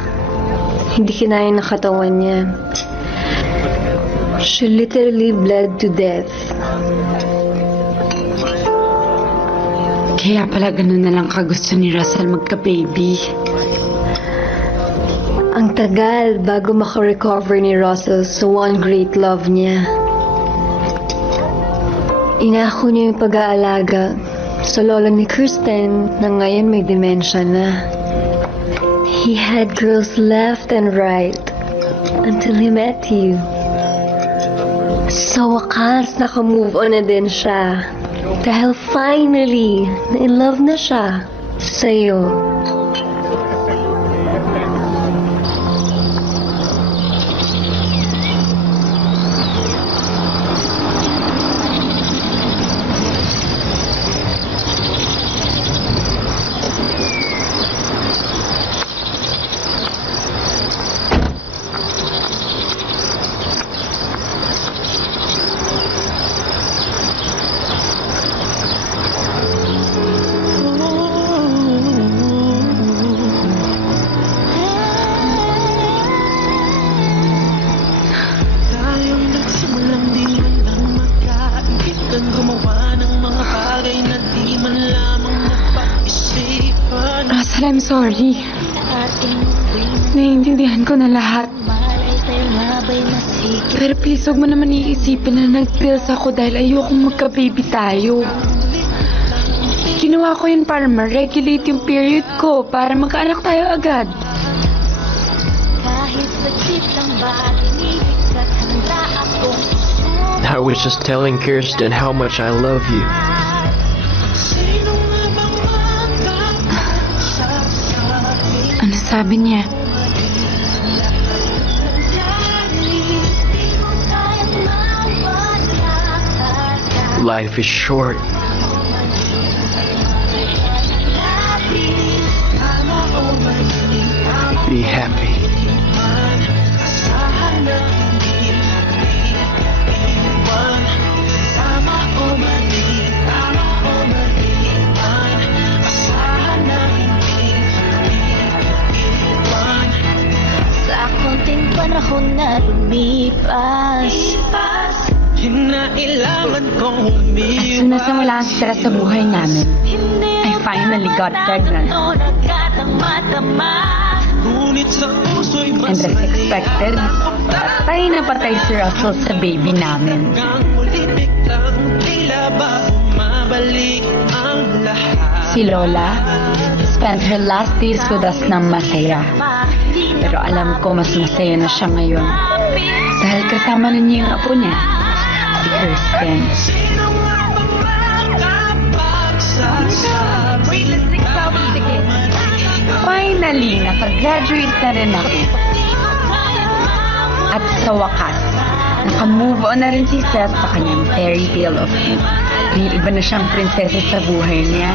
hindi kinaya ng katawan niya. She literally bled to death. Kaya pala ganun na lang kagusto ni Russell magka-baby. Ang tagal bago makarecover ni Russell sa one great love niya. Inako niya yung pag-aalaga sa lola ni Kirsten na ngayon may dementia na. He had girls left and right until he met you. Sa wakas, naka-move on na din siya. Dahil finally, na-in-love na siya sa'yo. I'm sorry. Naiintindihan ko na lahat. Pero please, huwag mo naman iisipin na nag-pills ako dahil ayokong magka-baby tayo. Ginawa ko yun para ma-regulate yung period ko, para magkaanak tayo agad. I was just telling Kirsten how much I love you. Ano sabi niya? Life is short. Be happy. Panahon na lumipas, kinailangan kong humiwas. As soon as nawala ang stress sa buhay namin, I finally got pregnant. And as expected, patay si Russell sa baby namin. Si Lola spent her last days with us ng masaya. Pero alam ko mas masaya na siya ngayon. Dahil kasama na niya yung apo niya, si Kirsten. Finally, nakagraduate na rin ako. At sa wakas, naka-move on na rin si Seth sa kanyang fairy tale of you. May iba na siyang prinsesa sa buhay niya.